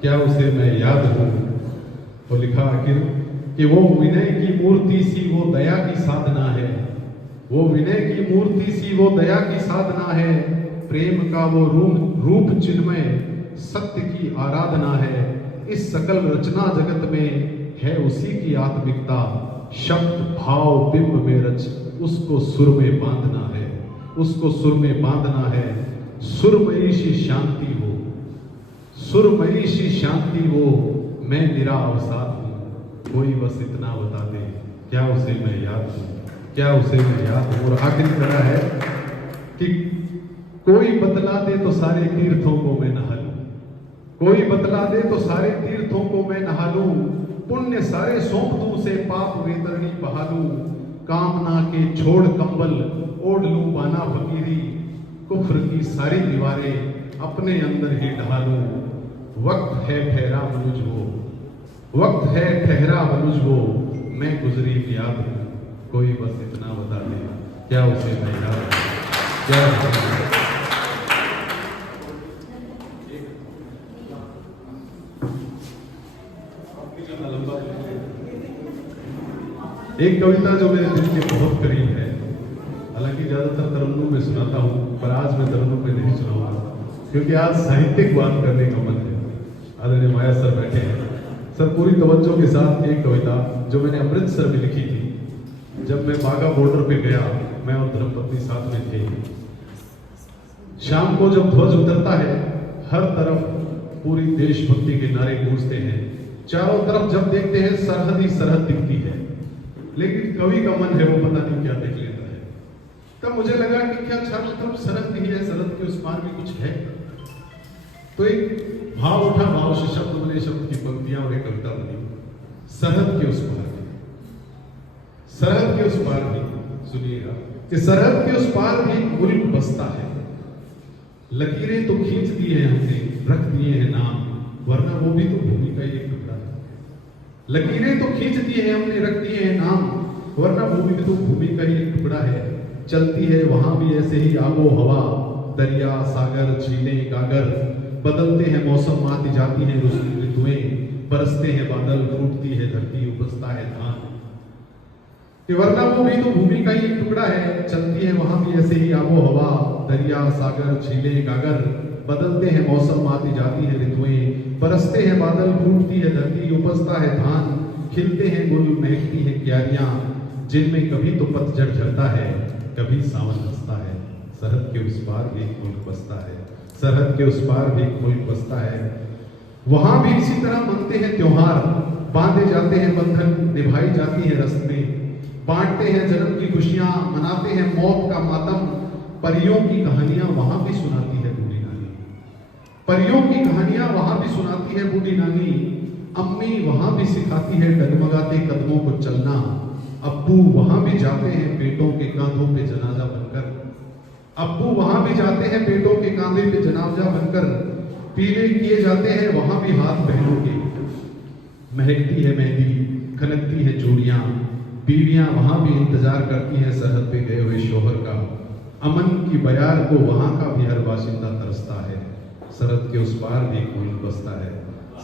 क्या उसे मैं याद हूँ। तो लिखा आखिर कि वो विनय की मूर्ति सी वो दया की साधना है, वो विनय की मूर्ति सी वो दया की साधना है, प्रेम का वो रूप चिन्मय सत्य की आराधना है, इस सकल रचना जगत में है उसी की आत्मिकता, शब्द भाव बिंब में रच उसको सुर में बांधना है, उसको सुर में बांधना है, सुरमयी सी शांति हो, सुरमयी सी शांति हो, मैं निरा अवसाद हूँ, कोई बस इतना बता दे क्या उसे मैं याद हूँ, क्या उसे मैं याद हूँ। और आखिरी तरह है कि कोई बतला दे तो सारे तीर्थों को मैं नहा लूं, कोई बतला दे तो सारे तीर्थों को मैं नहा लूं, पुण्य सारे सौंप दूं उसे पाप वेतरणी बहा लूं, कामना के छोड़ कंबल ओढ़ लूं बाना फकीरी, कुफ्र की सारी दीवारें अपने अंदर ही ढहा लूं, वक्त है ठहरा मनुज वो, वक्त है ठहरा मनुज वो, मैं गुजरी की याद हूं, कोई बस इतना बता दे क्या उसे मैं याद हूं, क्या एक कविता जो मेरे दिल के बहुत करीब है, हालांकि ज्यादातर तरन्नुम में सुनाता हूं, पर आज मैं तरन्नुम में नहीं सुनाऊंगा क्योंकि आज साहित्यिक बात करने का मन है। आदरणीय माया सर बैठे हैं, सर पूरी तवज्जो के साथ एक कविता जो मैंने अमृतसर में लिखी थी, जब मैं बाघा बॉर्डर पे गया, मैं और धर्मपत्नी साथ में थे। शाम को जब ध्वज उतरता है, हर तरफ पूरी देशभक्ति के नारे गूंजते हैं, चारों तरफ जब देखते हैं सरहद ही सरहद दिखती है, लेकिन कवि का मन है वो पता नहीं क्या देख लेता है। तब मुझे लगा कि क्या चारों तरफ सरहद नहीं है, सरहद के उस पार भी कुछ है। तो एक भाव उठा, भाव से शब्द बने, शब्द की पंक्तियां और एक कविता बनी, सरहद के उस पार भी, सरहद के उस पार भी। सुनिएगा कि सरहद के उस पार भी मुल्क बसता है, लकीरें तो खींच दी है हमने, रख दिए हैं नाम, वरना वो भी तो भूमि का ही एक टुकड़ा है। लकीरें तो खींच दी है हमने, रख दिए हैं नाम, वरना भूमि भी तो भूमि का ही एक टुकड़ा है। चलती है वहां भी ऐसे ही आबो हवा, दरिया सागर झीलें गागर, बदलते हैं मौसम, आती जाती हैं ऋतुएं, बरसते हैं बादल, फूटती है धरती, उपजता है धान, कि वरना वो भी तो भूमि का ही एक टुकड़ा है। चलती है वहां भी ऐसे ही आबो हवा, दरिया सागर झीलें गागर, बदलते हैं मौसम, आती जाती हैं ऋतुएं, बरसते हैं बादल, फूटती है धरती, उपजता है धान, खिलते हैं गुल, महकती हैं क्यारियां, जिनमें कभी तो पतझड़ झड़ता है, कभी सावन हंसता है। सरहद के उस पार भी एक मुल्क बसता है, सरहद के उस पार भी एक मुल्क बसता है। वहां भी इसी तरह मनते हैं त्योहार, बांधे जाते हैं बंधन, निभाई जाती है रस्में, बांटते हैं जन्म की खुशियां, मनाते हैं मौत का मातम, परियों की कहानियां वहां भी सुनाती है बूढ़ी नानी, परियों की कहानियां वहां भी सुनाती है बूढ़ी नानी, अम्मी वहां भी सिखाती है डगमगाते कदमों को चलना, अब्बू वहां भी जाते हैं पेटों के कांधों पे जनाजा बनकर, अब्बू वहां भी जाते हैं पेटों के कांधे पे जनाजा बनकर, पीले किए जाते हैं वहां भी हाथ बहनों के, महकती है मेहंदी, खनकती है चूड़ियां, बीवियां वहां भी इंतजार करती हैं सरहद पे गए हुए शोहर का, अमन की बयार को वहां का भी हर बाशिंदा तरसता है। सरहद के उस पार भी एक मुल्क बसता है,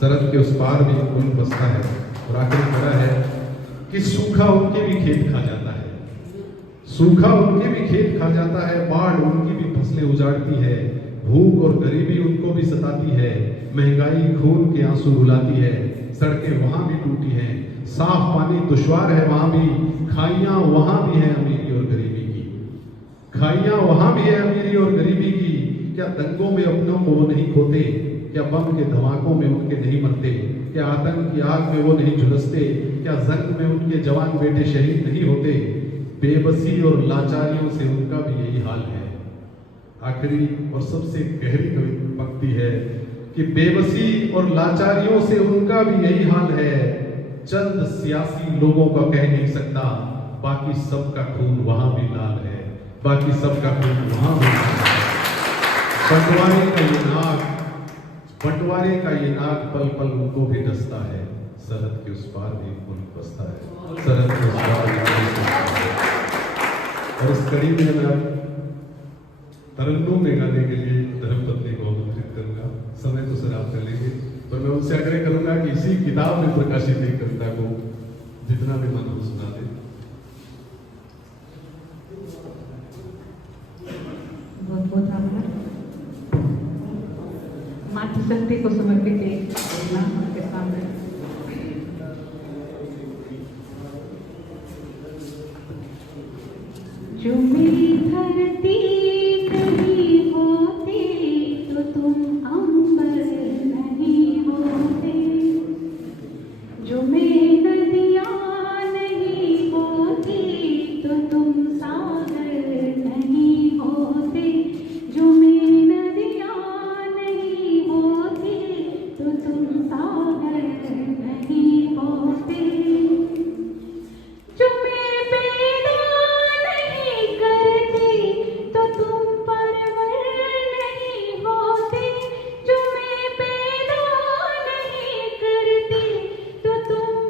सरहद के उस पार भी एक मुल्क बसता है। और आखिर तरह है कि सूखा उनके भी खेत खा जाता है, सूखा उनके भी खेत खा जाता है, बाढ़ उनकी भी फसलें उजाड़ती है, भूख और गरीबी उनको भी सताती है, महंगाई खून के आंसू रुलाती है, सड़कें वहां भी टूटी हैं, साफ पानी दुश्वार है वहां भी, खाइयां वहां भी है अमीरी और गरीबी की, खाइयां वहां भी है अमीरी और गरीबी की। क्या दंगों में अपनों को वो नहीं खोते, क्या बम के धमाकों में उनके नहीं मरते, क्या आतंक की आग में वो नहीं झुलसते, क्या जंग में उनके जवान बेटे शहीद नहीं होते। बेबसी और लाचारियों से उनका भी यही हाल है। आखिरी और सबसे गहरी पंक्ति है कि बेबसी और लाचारियों से उनका भी यही हाल है। चंद सियासी लोगों का कह नहीं सकता, बाकी सबका खून वहां भी लाल है, बाकी सबका खून वहां भी लाल है। बंटवारे का ये नाग पल पल उनको भी डसता है, सरहद के उस पार भी मुल्क बसता है, सरहद के उस पार भी मुल्क बसता है। और इस कड़ी में मैं तरन्नुम में गाने के लिए धर्मपत्नी को आमंत्रित करूंगा। समय तो सर आप कर लेंगे, पर मैं उनसे आग्रह करूंगा कि इसी किताब में प्रकाशित एक कविता को जितना भी मन हो सुना दे। बहुत बहुत आभार। मातृशक्ति को समर्पित एक रचना आपके सामने। जो मेरी धरती नहीं होती तो तुम अंबर नहीं होते, जो मेरी नदियाँ नहीं होती तो तुम सागर नहीं होते, जो मेरी नदियाँ नहीं होती तो तुम सागर नहीं होते, जो मैं पैदा नहीं करती तो तुम परवर नहीं होते, जो मैं पैदा नहीं करती तो तुम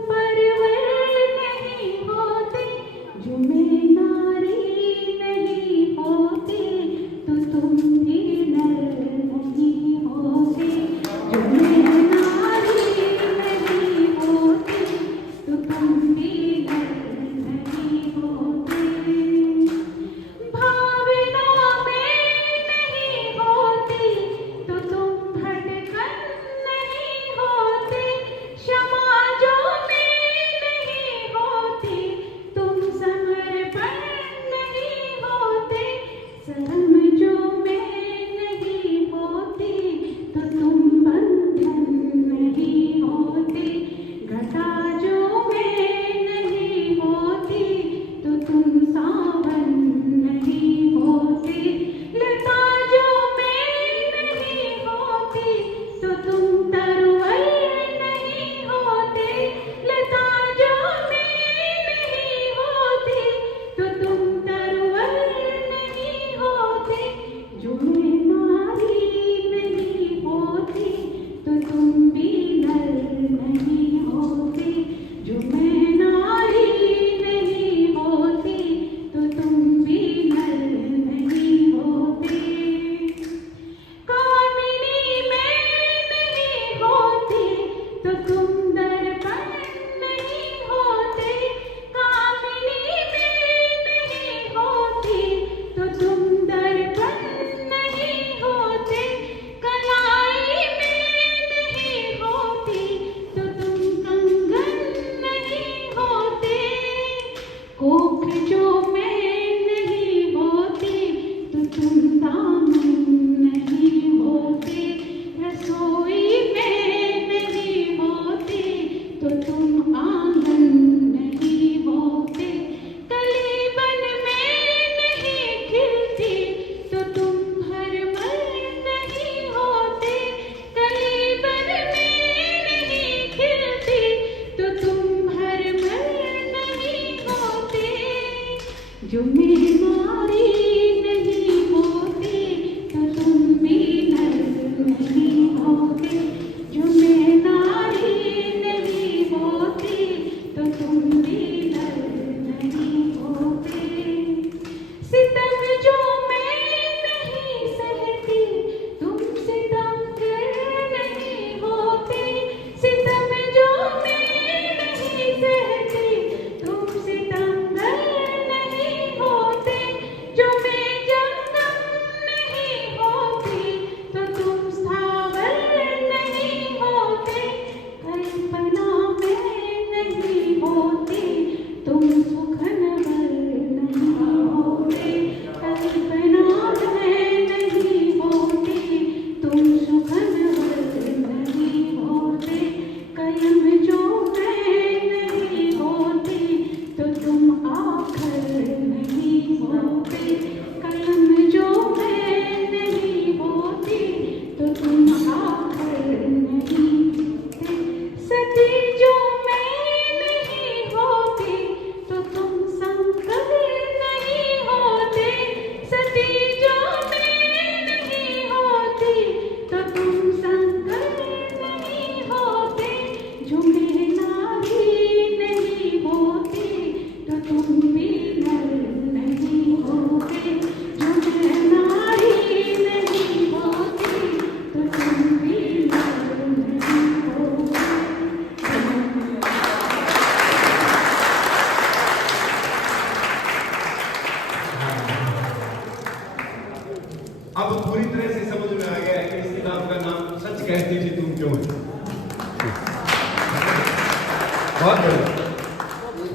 बहुत बढ़िया,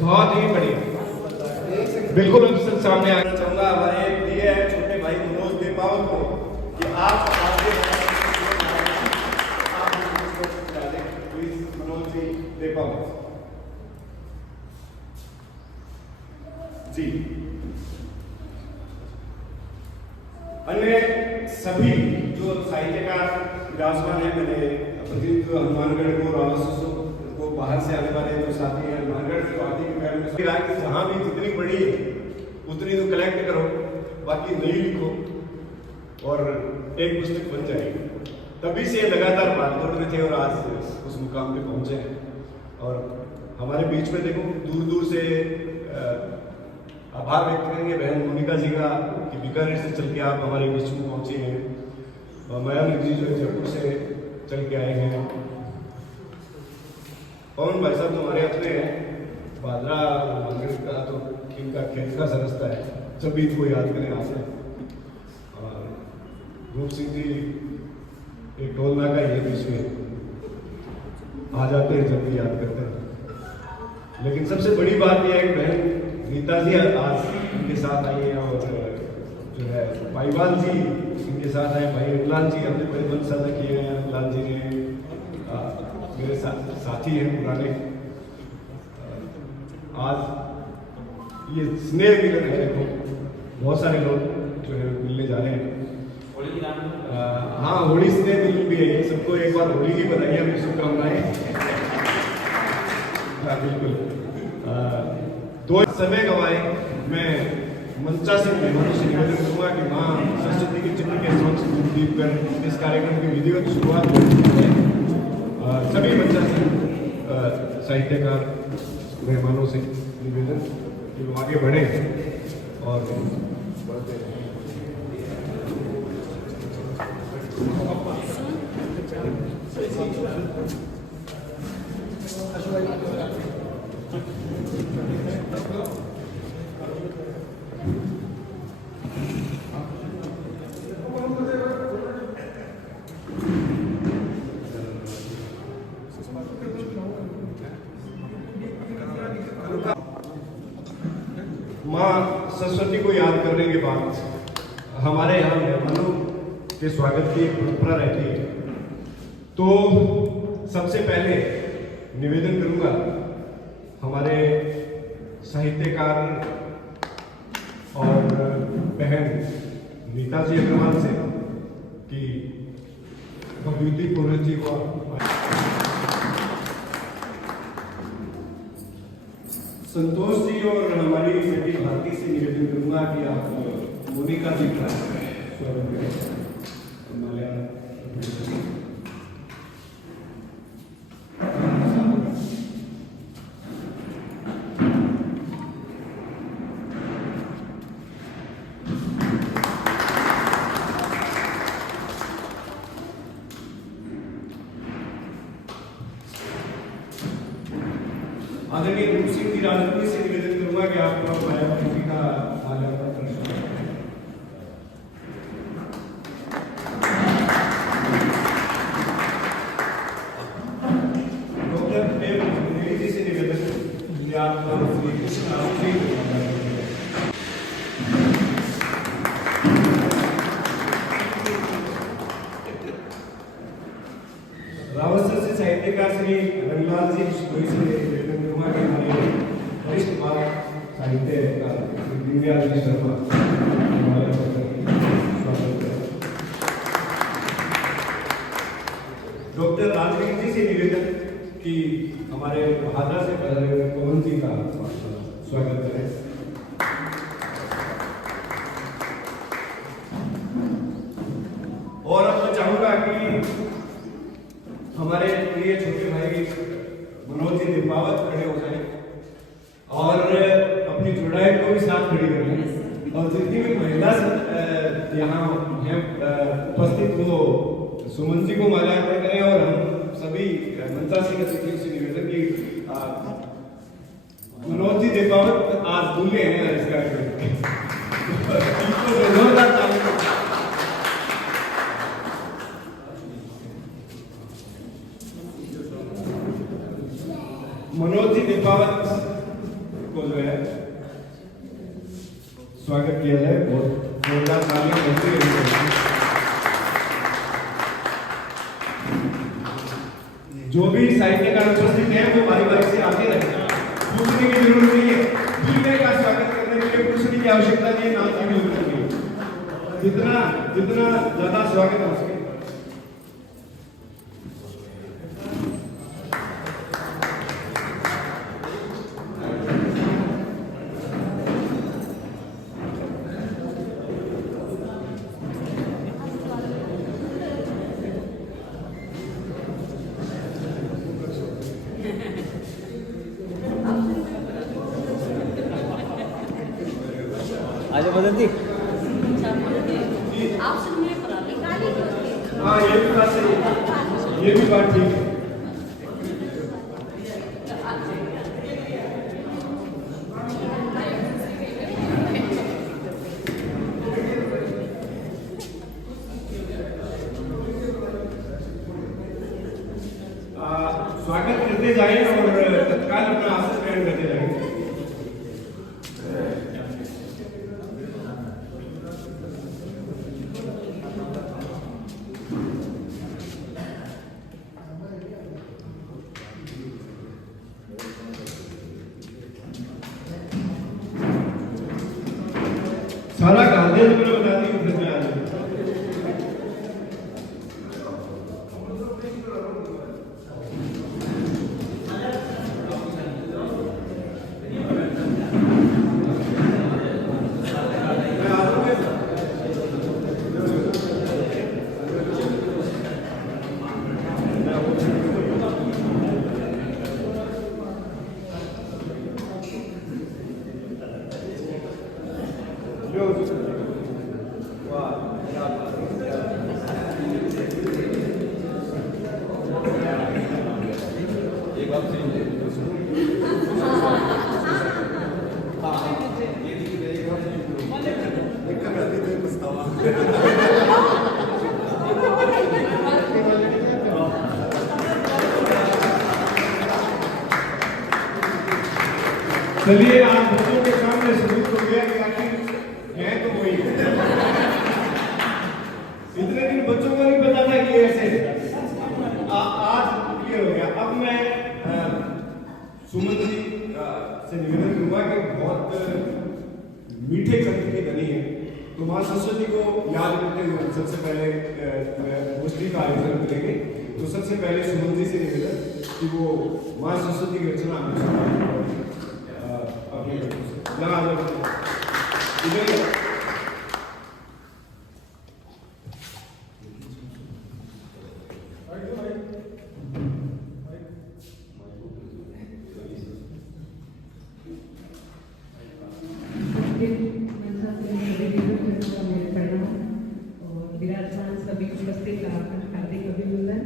बहुत ही बढ़िया। बिल्कुल हम सामने आना चाहूंगा हमारे प्रिय छोटे भाई मनोज देपावत को कि आप आगे प्लीज मनोज जी देपावत जी। अन्य सभी जो साहित्यकार विराजमान है, मैंने प्रतिनिधित्व हनुमानगढ़ को रावसों को बाहर से आने वाले जो साथी हैं हनुमानगढ़ से आदि के बारे में कहा कि जहाँ भी जितनी बड़ी है उतनी तो कलेक्ट करो, बाकी नहीं लिखो और एक पुस्तक बन जाएगी। तभी से लगातार भागदौड़ में थे और आज उस मुकाम पे पहुंचे हैं। और हमारे बीच में देखो दूर दूर से आभार व्यक्त करेंगे बहन मोनिका जी का कि बीकानेर से चल के आप हमारे बीच में पहुंचे हैं। और मयांक जी जो जयपुर से चल के आए हैं। पवन भाई साहब हमारे अपने हैं, बादरा मंदिर का तो इनका खेल का सरसता है, जब भी इनको याद करें आपने। और रूप सिंह जी एक टोल नाका ये बीच में आ जाते हैं जब भी याद करते हैं। लेकिन सबसे बड़ी बात यह है कि बहन नीता जी आज इनके साथ आई है और जो है भाईवाल जी इनके साथ आए, भाई रमलाल जी हमने बड़े मन साझा किए हैं। रमलाल जी ने मेरे साथी हैं पुराने। आज ये स्नेह मिलन है, देखो बहुत सारे लोग जो है मिलने जा रहे हैं। हाँ होली स्नेह मिलन भी है, ये सबको एक बार होली की बधाइयाँ भी शुभकामनाएं। हाँ बिल्कुल। दो समय गवाए मैं मंचा से मेहमानों से निवेदन करूंगा कि माँ सरस्वती के चित्र के समक्ष धूप दीप कर इस कार्यक्रम की विधिवत शुरुआत सभी मंचा से साहित्यकार मेहमानों से निवेदन कि वो आगे बढ़े और बढ़ते रहें। माँ सरस्वती को याद करने के बाद हमारे यहाँ मेहमानों के स्वागत की एक परंपरा रहती है। तो सबसे पहले निवेदन करूंगा हमारे साहित्यकार और बहन नीता जी अग्रवाल से कि भगवती पूर्ण जी को संतोष जी और हमारी बेटी भारती से निवेदन करूंगा कि आप मोनिका जी का स्वागत करें। आदरणीय रूप सिंह जी राजपूत से निवेदन करूंगा कि आप मायावती का माल्यार्पण करें। डॉक्टर देव मुंडेरी जी से निवेदन कि आप श्री कृष्ण रावत से साहित्यकार श्री रंगलाल जी से निवेदन करूंगा कि हमारे वरिष्ठ साहित्यकार दीनदयाल जी शर्मा डॉक्टर राजवीर जी से निवेदन कि हमारे बहादुर से पवन जी का स्वागत करें। और अब मैं चाहूंगा कि हमारे प्रिय छोटे भाई मनोज जी देपावत खड़े हो जाए और अपनी जुड़ाई को भी साथ खड़ी कर लें। और जितनी भी महिला यहाँ हैं उपस्थित वो सुमन जी को माल्यार्पण करें। और हम सभी मंचा सिंह से निवेदन की मनोज जी देपावत आज दूल्हे हैं इस कार्यक्रम मनोज जी दीपावत को जो है स्वागत किया जाए। बहुत जोरदार तालियां बजती रहेंगी। जो भी साहित्यकार उपस्थित हैं वो बारी बारी से आते रहे, पूछने की जरूरत नहीं है। दूसरे का स्वागत करने के लिए पूछने की आवश्यकता नहीं है, नाम की भी जरूरत नहीं है। जितना ज्यादा स्वागत हो सके। आजा बदल दी। आपसे मिले पर निकाली हाँ, ये भी बात सही है, ये भी बात ठीक है। स्वागत करते जाएं और तत्काल अपना आसन ग्रहण करते जाएंगे। सारा गांधी ने मुझे बता दी कि मैं आ जाऊँ। चलिए आप बच्चों के सामने सबूत हो गया कि आखिर मैं तो वही इतने दिन बच्चों को नहीं पता था कि ऐसे आज क्लियर हो गया। अब मैं सुमन जी से निवेदन करूंगा कि बहुत मीठे कंठ की धनी है, तो माँ सरस्वती को याद करते हुए सबसे पहले गोष्ठी का आयोजन करेंगे। तो सबसे पहले सुमन जी से निवेदन कि वो माँ सरस्वती की रचना लगा दो। विराजमान सभी उपस्थित आपका हार्दिक अभिनंदन।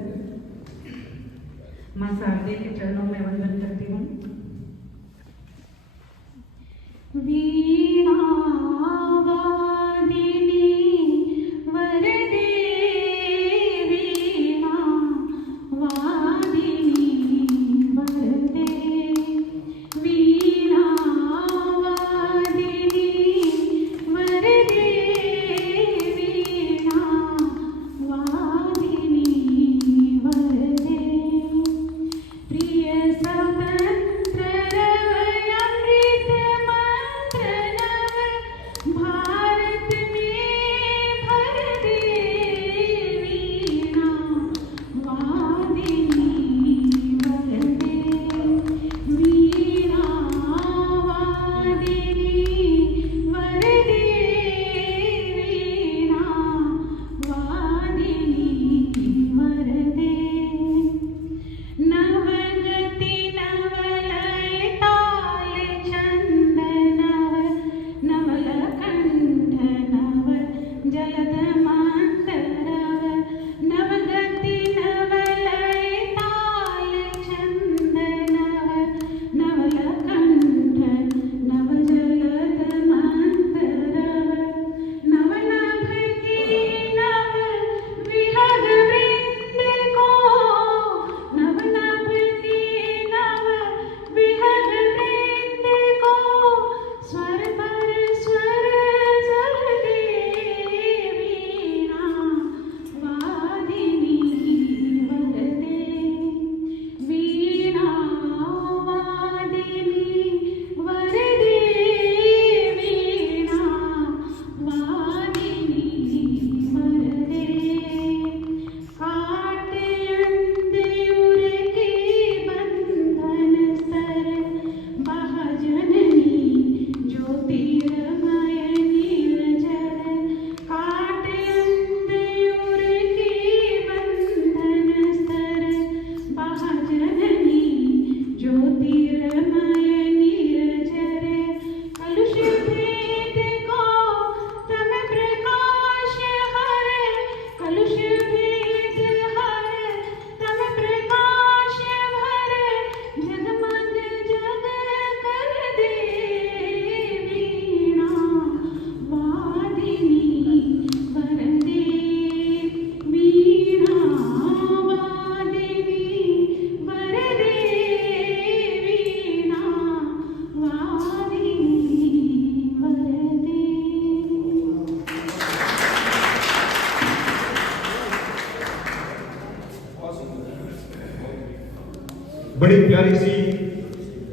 मां शारदे के चरणों में वंदन करती हूँ। वीणा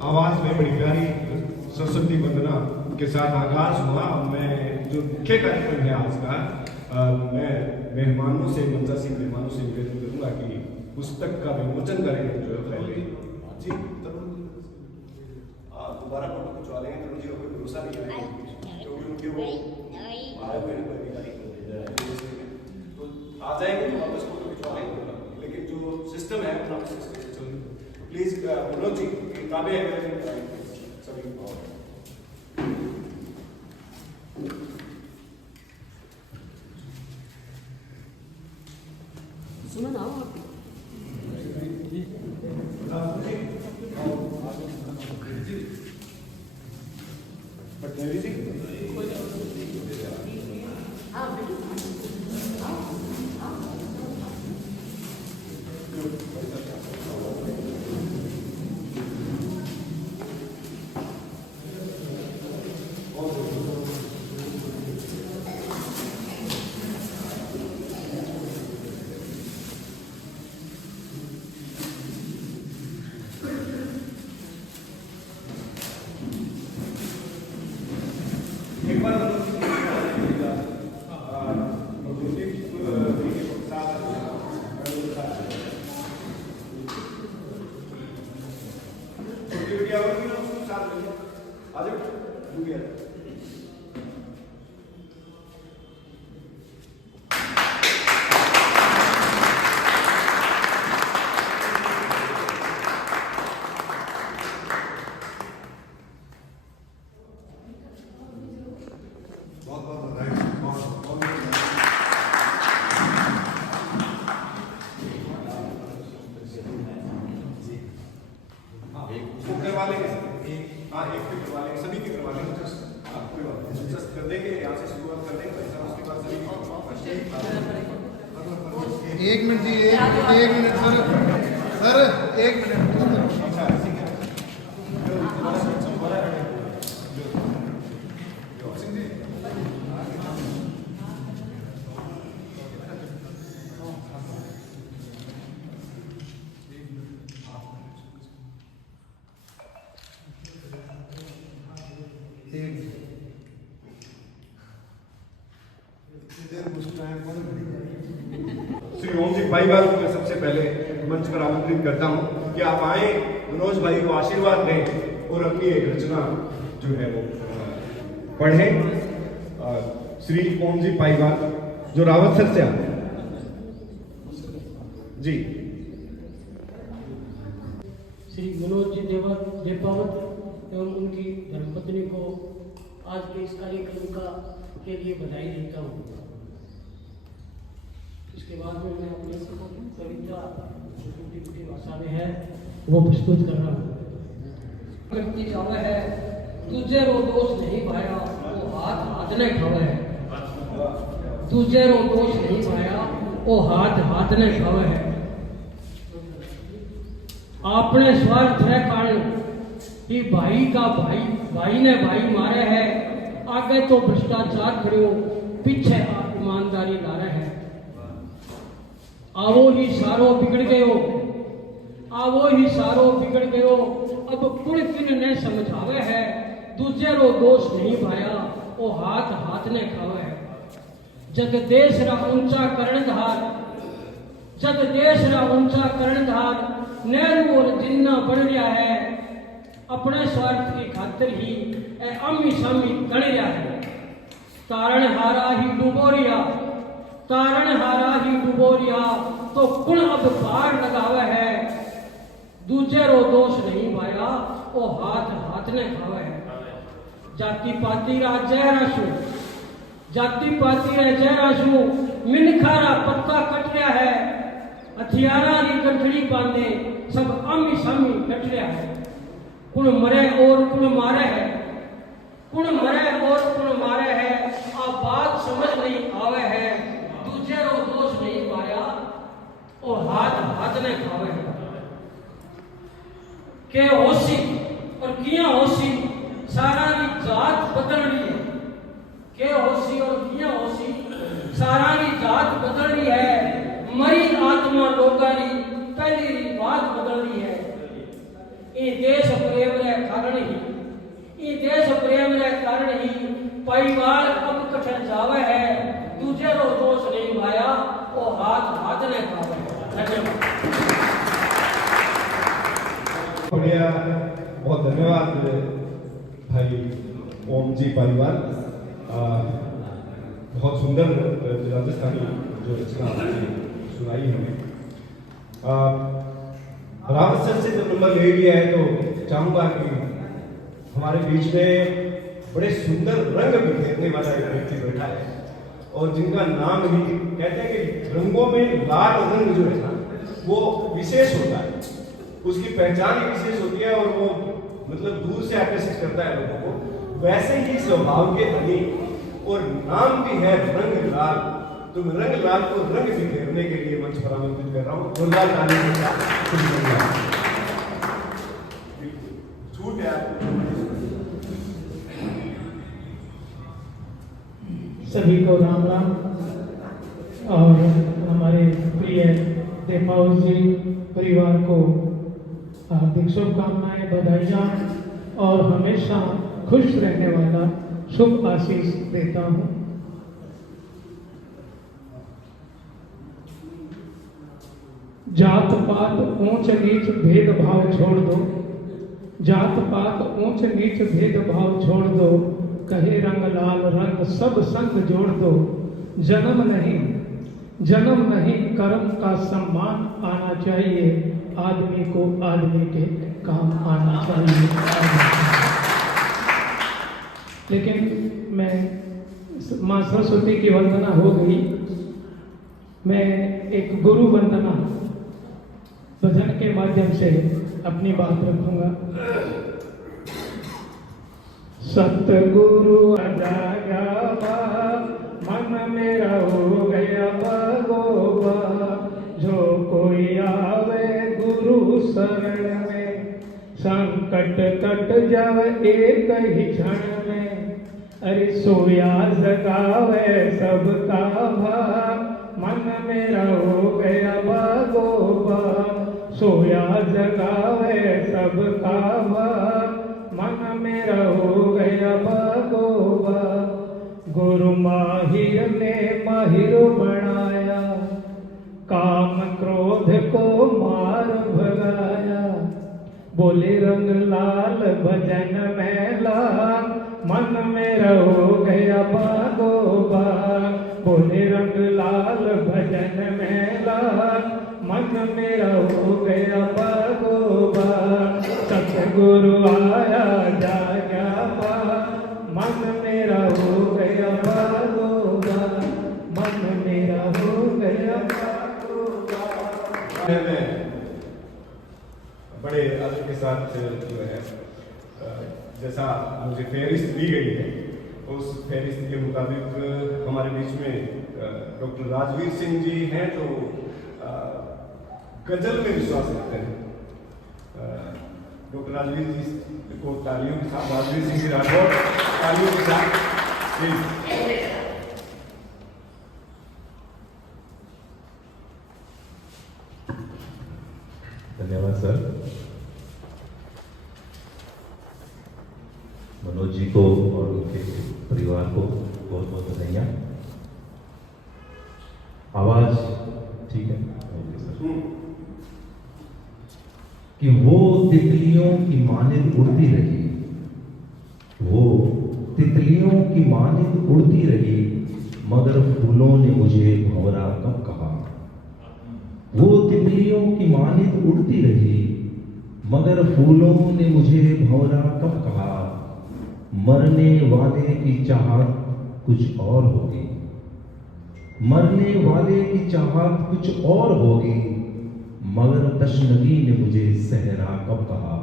आवाज में बड़ी प्यारी सरस्वती वंदना के साथ आगाज हुआ। मैं जो मुख्य कार्यक्रम है आज का, मैं मेहमानों से, मंचासीन मेहमानों से निवेदन करूंगा कि पुस्तक का विमोचन करेंगे जो है पहले जी। दोबारा फोटो खिंचवा लेंगे, तरुण जी को कोई भरोसा नहीं है क्योंकि उनके वो आए हुए हैं अधिकारी, तो आ जाएंगे तो वापस फोटो खिंचवा लेंगे, लेकिन जो सिस्टम है अपना प्लीज मनोज जी किताबें सभी सुमन आओ आप। पटनेरी जी हाँ बेटी एक बार बहुत बहुत बधाई। उसको करवा लेंगे, हाँ एक पे करवा लेंगे, सभी के करवा लेंगे, जस्ट कर देंगे, यहाँ से शुरुआत कर देंगे, उसके बाद सभी एक मिनट जी, एक मिनट सर, एक मिनट। श्री ओम जी भाईवाल को मैं सबसे पहले मंच पर आमंत्रित करता हूं कि आप आए, मनोज भाई को आशीर्वाद दें और अपनी एक रचना जो है वो पढ़ें। श्री ओम जी भाईवाल जो रावतसर से आते हैं जी। श्री मनोज जी देपावत एवं उनकी धर्मपत्नी को आज के इस कार्यक्रम के लिए बधाई देता हूँ। इसके बाद में मैं अपनी कविता जो टूटी भाषा में है वो प्रस्तुत कर रहा हूँ। व्यक्ति जावे है तुझे रो दोष नहीं भाया वो हाथ हाथ ने खावे है, तुझे रो दोष नहीं भाया वो हाथ हाथ ने खावे है। आपने स्वार्थ है कारण कि भाई का भाई ने भाई मारे है, आगे तो भ्रष्टाचार करो पीछे आप ईमानदारी ला रहे हैं। आवो ही सारो बिगड़ गयो, आवो ही सारो बिगड़ गयो, अब कुण किन ने समझावे है, दूजे रो दोष नहीं भाया वो हाथ हाथ ने खावे है। जग देश रा ऊंचा कर्णधार, जग देश रा ऊंचा कर्णधार नेहरू और जिन्ना बन रहा है, अपने स्वार्थ की खातिर ही अम्मी सामी गण रहा है। तारण हारा ही डुबोरिया, तारण हारा ही डुबोरिया, तो कुण अब पार लगावे है, दूजे रो दोष नहीं भाया वो हाथ हाथ ने खावे है। जाति पाति रा जय राशु, जाति पाति रा जय राशु, मिनखारा पत्ता कट रहा है, हथियारा री गठड़ी बांधे सब आमी सामी कट रहा है। कुण मरे और कुण मारे है, कुण मरे और कुण मारे है, आ बात समझ नहीं आवे है, दूजे रो दोष नहीं पाया और हाथ हाथ ने खावे है। के होशी और किया होशी सारा री जात बदलनी है, के होशी और किया होशी सारा री जात बदलनी है, मरी आत्मा लोगारी पहली री बात बदलनी है। ये देश प्रेम रे ही, ये देश प्रेम रे कारण ही परिवार अब कठिन जावे है, दूजे रो दोष नहीं भाया, वो हाथ हाथ ने खावे है। धन्यवाद। बढ़िया, बहुत धन्यवाद भाई ओम जी परिवार। बहुत सुंदर राजस्थानी जो रचना आपने सुनाई हमें। राम सर से जब नंबर ले लिया है तो चाहूंगा कि हमारे बीच में बड़े सुंदर रंग बिखेरने वाला एक व्यक्ति बैठा है और जिनका नाम ही कहते हैं कि रंगों में लाल रंग जो है ना वो विशेष होता है, उसकी पहचान ही विशेष होती है और वो मतलब दूर से आकर्षित करता है लोगों को। वैसे ही स्वभाव के धनी और नाम भी है रंग लाल, तो मैं रंग लाल को रंग बिखेरने के लिए मंच पर आमंत्रित कर रहा हूँ। जोरदार ताली के साथ छूट है। सभी को राम राम और हमारे प्रिय देपावल जी परिवार को हार्दिक शुभकामनाएं, बधाइयाँ और हमेशा खुश रहने वाला शुभ आशीष देता हूँ। जात पात ऊंच नीच भेदभाव छोड़ दो, जात पात ऊंच नीच भेदभाव छोड़ दो, कहे रंग लाल रंग सब संग जोड़ दो। जन्म नहीं कर्म का सम्मान आना चाहिए, आदमी को आदमी के काम आना चाहिए। लेकिन मैं माँ सरस्वती की वंदना हो गई, मैं एक गुरु वंदना भजन के माध्यम से अपनी बात रखूंगा। सतगुरु जागा मन मेरा हो गया भगोबा, जो कोई आवे गुरु शरण में, संकट कट जावे एक ही क्षण में। अरे सोया जगावे सबका भा, मन मेरा हो गया भगोबा, सोया जगावे सबका भा, मन मेरा हो गया भगोबा। गुरु माहिर ने माहिर बनाया, काम क्रोध को मार भगाया। बोले रंग लाल भजन मेला, मन मेरा हो गया भगोबा। बोले रंग लाल भजन मेला, मन मेरा हो गया भगोबा। सतगुरु आया जागा बा, मन मेरा हो गया भगोबा, मन मेरा हो गया भगोबा। बड़े आदर के साथ जो है जैसा मुझे फेहरिस्त दी गई है उस फेहरिस्त के मुताबिक हमारे बीच में डॉक्टर राजवीर सिंह जी हैं जो गजल में विश्वास रखते हैं। डॉक्टर राजवीर जी को तालियों के साथ, राजवीर सिंह जी राठौर तालियों के साथ धन्यवाद सर। मनोज जी को और उनके परिवार को बहुत बहुत बधाइयाँ। आवाज ठीक है सर। कि वो तितलियों की मानिंद उड़ती रही, वो तितलियों की मानिंद उड़ती रही, मगर फूलों ने मुझे भंवरा कब कहा। वो तितलियों की मानिंद उड़ती रही, मगर फूलों ने मुझे भंवरा कब कहा। मरने वाले की चाहत कुछ और होगी, मरने वाले की चाहत कुछ और होगी, मगर तशनगी ने मुझे सहरा कब कहा।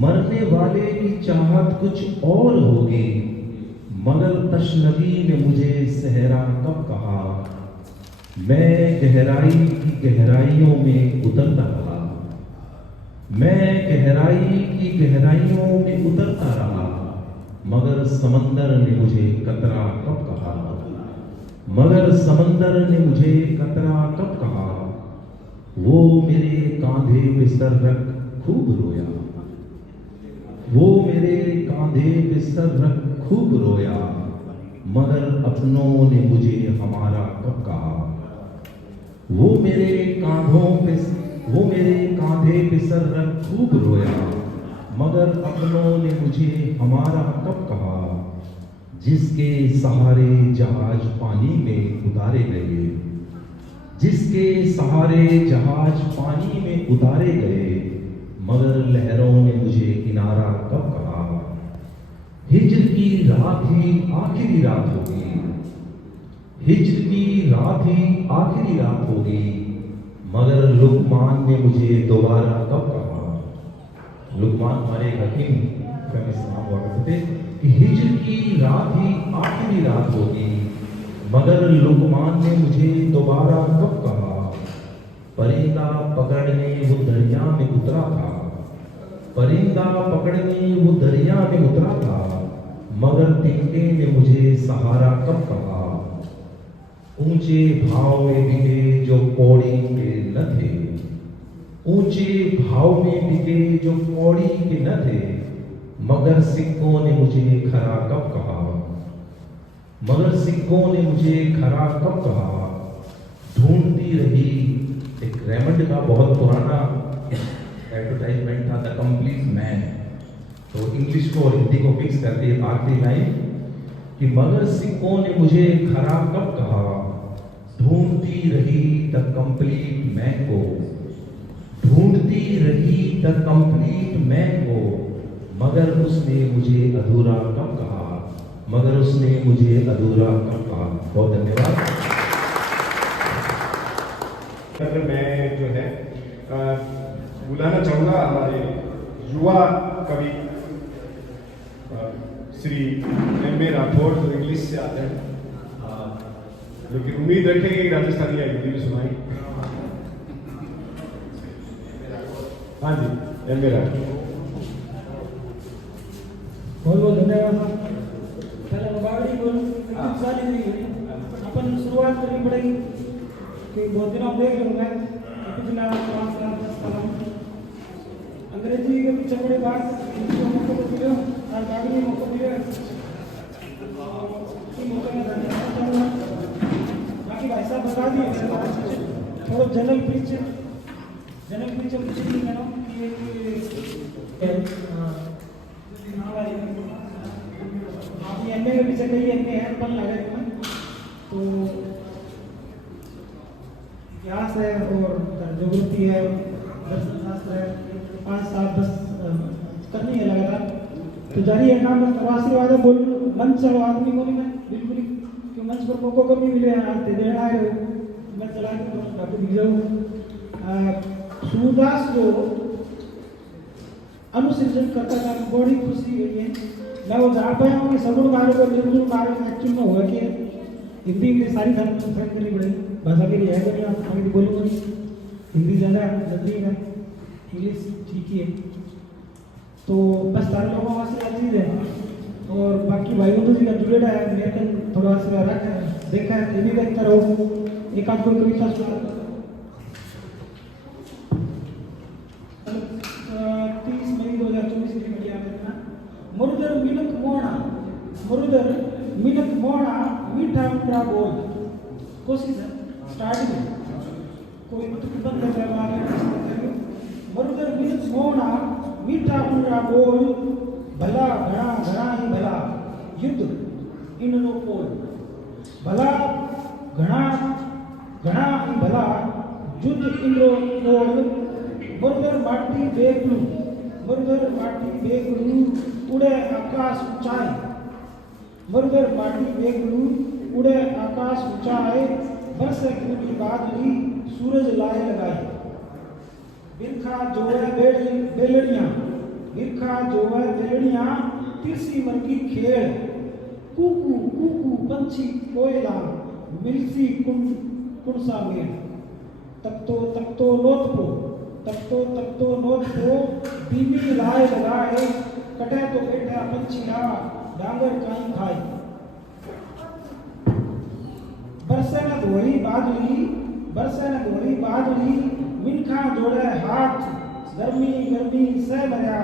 मरने वाले की चाहत कुछ और होगी, मगर तशनगी ने मुझे सहरा कब कहा। मैं गहराई की गहराइयों में उतरता रहा, मैं गहराई की गहराइयों में उतरता रहा, मगर समंदर ने मुझे कतरा कब कहा। मगर समंदर ने मुझे कतरा कब कहा। वो मेरे कांधे पे सर रख खूब रोया, वो मेरे कांधे पे सर रख खूब रोया, मगर अपनों ने मुझे हमारा कब कहा। वो मेरे कांधे पे सर रख खूब रोया, मगर अपनों ने मुझे हमारा कब कहा। जिसके सहारे जहाज पानी में उतारे गए, जिसके सहारे जहाज पानी में उतारे गए, मगर लहरों ने मुझे किनारा कब कहा। हिज्र की रात ही आखिरी रात होगी, हिज्र की रात ही आखिरी रात होगी, मगर लुकमान ने मुझे दोबारा कब कहा। लुकमान हमारे हकीम फेमस नाम हुआ करते थे कि हिज्र की रात ही आखिरी रात होगी, मगर लुकमान ने मुझे दोबारा कब कहा। परिंदा पकड़ने वो दरिया में उतरा था, परिंदा पकड़ने वो दरिया में उतरा था, मगर तिनके ने मुझे सहारा कब कहा। ऊंचे भाव में बिके जो कौड़ी के न थे, ऊंचे भाव में बिके जो कौड़ी के न थे, मगर सिक्कों ने मुझे खरा कब कहा। मगर सिक्कों ने मुझे खरा कब कहा। ढूंढती रही, एक रेमंड का बहुत पुराना एडवर्टाइजमेंट था, द कंप्लीट मैन, तो इंग्लिश को और हिंदी को मिक्स करके आखिरी लाइन कि मगर सिक्कों ने मुझे खरा कब कहा। ढूंढती रही द कंप्लीट मैन को, ढूंढती रही द कंप्लीट मैन को, मगर उसने मुझे अधूरा कब कहा। मगर उसने मुझे अधूरा कब कहा। बहुत धन्यवाद। मैं जो है बुलाना चाहूँगा हमारे युवा कवि श्री एम.ए. राठौड़, जो इंग्लिश से आते हैं, लेकिन उम्मीद रखेंगे कि राजस्थानी या हिंदी भी सुनाई। हाँ जी, एम.ए. राठौड़। बहुत बहुत धन्यवाद। पहले बावड़ी बोल सारी नहीं हुई, अपन शुरुआत करनी पड़ेगी कि बहुत दिन आप देख लूँगा पिछला 5 साल 10 साल अंग्रेजी के पीछे बड़ी बात हिंदी को मौका तो मिले और बावड़ी मौका मिले, मौका में धन्यवाद चाहूँगा। बाकी भाई साहब बता दिए थोड़ा जनरल पिक्चर कुछ नहीं करो कि आप एमए के पीछे कई एमए है पल लगे तो इतिहास है और ज्योग्राफी है, दर्शन शास्त्र है, 5 साल बस करनी है लगातार। तो जारी है काम बस आशीर्वाद है। बोल मंच चलो आदमी को नहीं, मैं बिल्कुल कि मंच पर मौको कभी मिले आते देना आए हो मैं चला के बाकी दिख जाऊँ। सूरदास जो अनुसृजन करता था, बड़ी खुशी हुई है। मैं वो जान पाया हूँ कि सगुण कार्य और निर्गुण कार्य एक्चुअल में हुआ कि हिंदी में सारी धर्म संस्कृत करनी पड़ेगी। भाषा के लिए है नहीं, आप आगे बोलूँगा नहीं, हिंदी ज़्यादा नजदीक है, इंग्लिश ठीक ही है। तो बस सारे लोगों का आशीर्वाद चीज़ है और बाकी भाई बंधु जी का जुड़ेड़ा है, मेरे को थोड़ा आशीर्वाद रखा है, देखा है, ये भी देखता रहो। एक आध कोई कविता सुना 30 मई 2024 की बढ़िया करना। मुरुदर मिलक मोड़ा, मुरुदर मिलक मोड़ा मीठा मीठा बोल। कोशिश है स्टार्टिंग में कोई बंद कर रहा है। मुरुदर मिलक मोड़ा मीठा मीठा बोल, भला घड़ा घड़ा ही भला युद्ध इन नो पोल। भला घड़ा घड़ा ही भला युद्ध इंद्रो पोल। मुरुदर माटी बेगलू, मुरुदर माटी बेगलू उड़े आकाश ऊंचाई। मुरुदर माटी बेगलू उड़े आकाश ऊंचाई, बरसे की बादली सूरज लाए लगाई। बिरखा जोवे बेलड़ियां, बिरखा जोवे बेलड़ियां तिरसी मरकी खेल। कूकू कूकू पंछी कोयला मिलसी कुणसा मेल। तकतो तकतो नोतपो, तकतो तकतो नोतपो बीमी लाए लगाए। कटे तो बैठा पंछिया डांगर काई खाए। बरसे न धोई बादली, बरसे न धोई बादली मिनखा जोड़े हाथ। गर्मी गर्मी से मरिया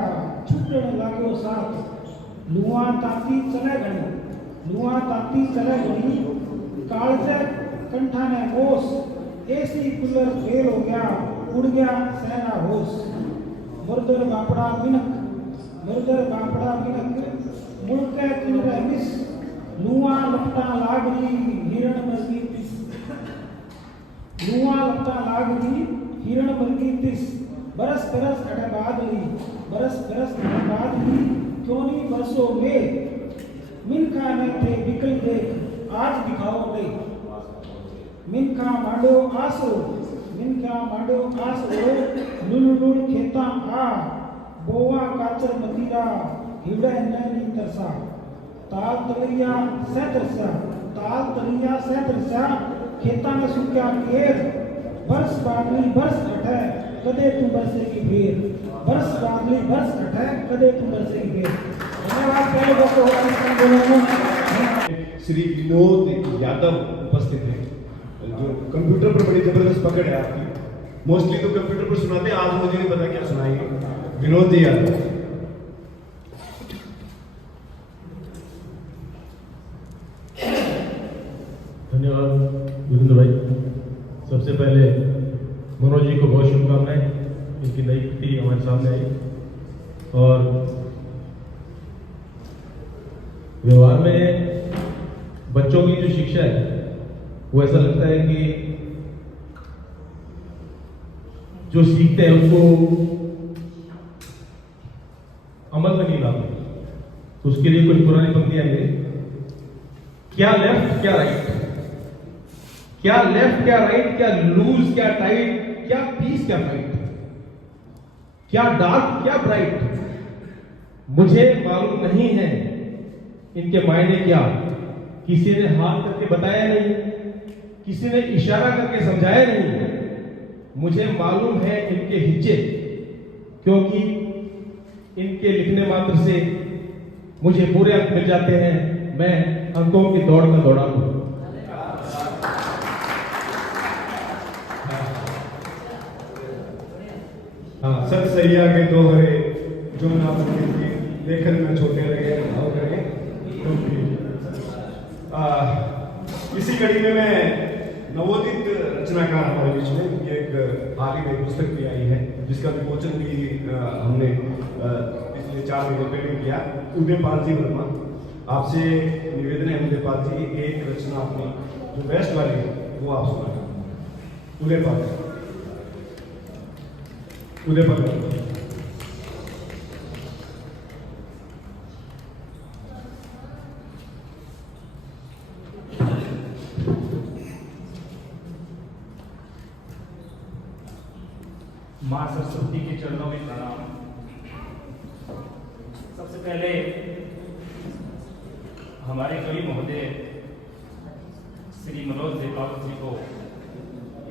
छूटने लागो लुआ ताती चले घड़ी कालजे कंठा ने ओस ऐसी कुलर फेल हो गया उड़ गया सहना होश मुर्दर बापड़ा बिनक मुड़के किन रहमिस लुआ लपटा लागरी हिरण मरगी तिस बरस अटे बादली क्यों नहीं बरसों में मिनखा में थे बिकल देख आज दिखाओ दे मिनखा मांडो आसरो लुल खेता आ बोवा काचर मतीरा हिड़े नैनी तरसा ताल तलिया से खेता में सुक्या केर बरस बादली बरस अठे कदे तू बरसेगी फिर धन्यवाद। पहले श्री विनोद यादव उपस्थित हैं, जो कंप्यूटर पर बड़ी जबरदस्त पकड़ है आपकी। मोस्टली तो कंप्यूटर पर सुनाते हैं, आज मुझे नहीं पता क्या सुनाएंगे। विनोद यादव। धन्यवाद वीरेंद्र भाई। सबसे पहले मनोज जी को बहुत शुभकामनाएं, इनकी नई कृति हमारे सामने आई और व्यवहार में बच्चों की जो शिक्षा है वो ऐसा लगता है कि जो सीखते हैं उसको अमल में नहीं लाते। तो उसके लिए कुछ पुरानी पंक्तियां हैं। क्या लेफ्ट क्या राइट, क्या लेफ्ट क्या राइट, क्या लूज क्या टाइट, क्या पीस क्या फाइट, क्या डार्क क्या ब्राइट, मुझे मालूम नहीं है इनके मायने क्या। किसी ने हाथ करके बताया नहीं, किसी ने इशारा करके समझाया नहीं। मुझे मालूम है इनके हिज्जे, क्योंकि इनके लिखने मात्र से मुझे पूरे अंक मिल जाते हैं। मैं अंकों की दौड़ में दौड़ा हूं। हाँ, सच सही आगे दो हरे जो ना लेखन में छोटे लगे भाव करें। इसी कड़ी में मैं नवोदित रचनाकार हमारे बीच में ये एक हाल ही में पुस्तक भी आई है, जिसका विमोचन भी हमने पिछले 4 महीने पहले किया। उदयपाल जी वर्मा, आपसे निवेदन है उदयपाल जी, एक रचना अपनी जो बेस्ट वाली है वो आप सुना। उदयपाल मां सरस्वती के चरणों में प्रणाम। सबसे पहले हमारे कवि महोदय श्री मनोज देपावत जी को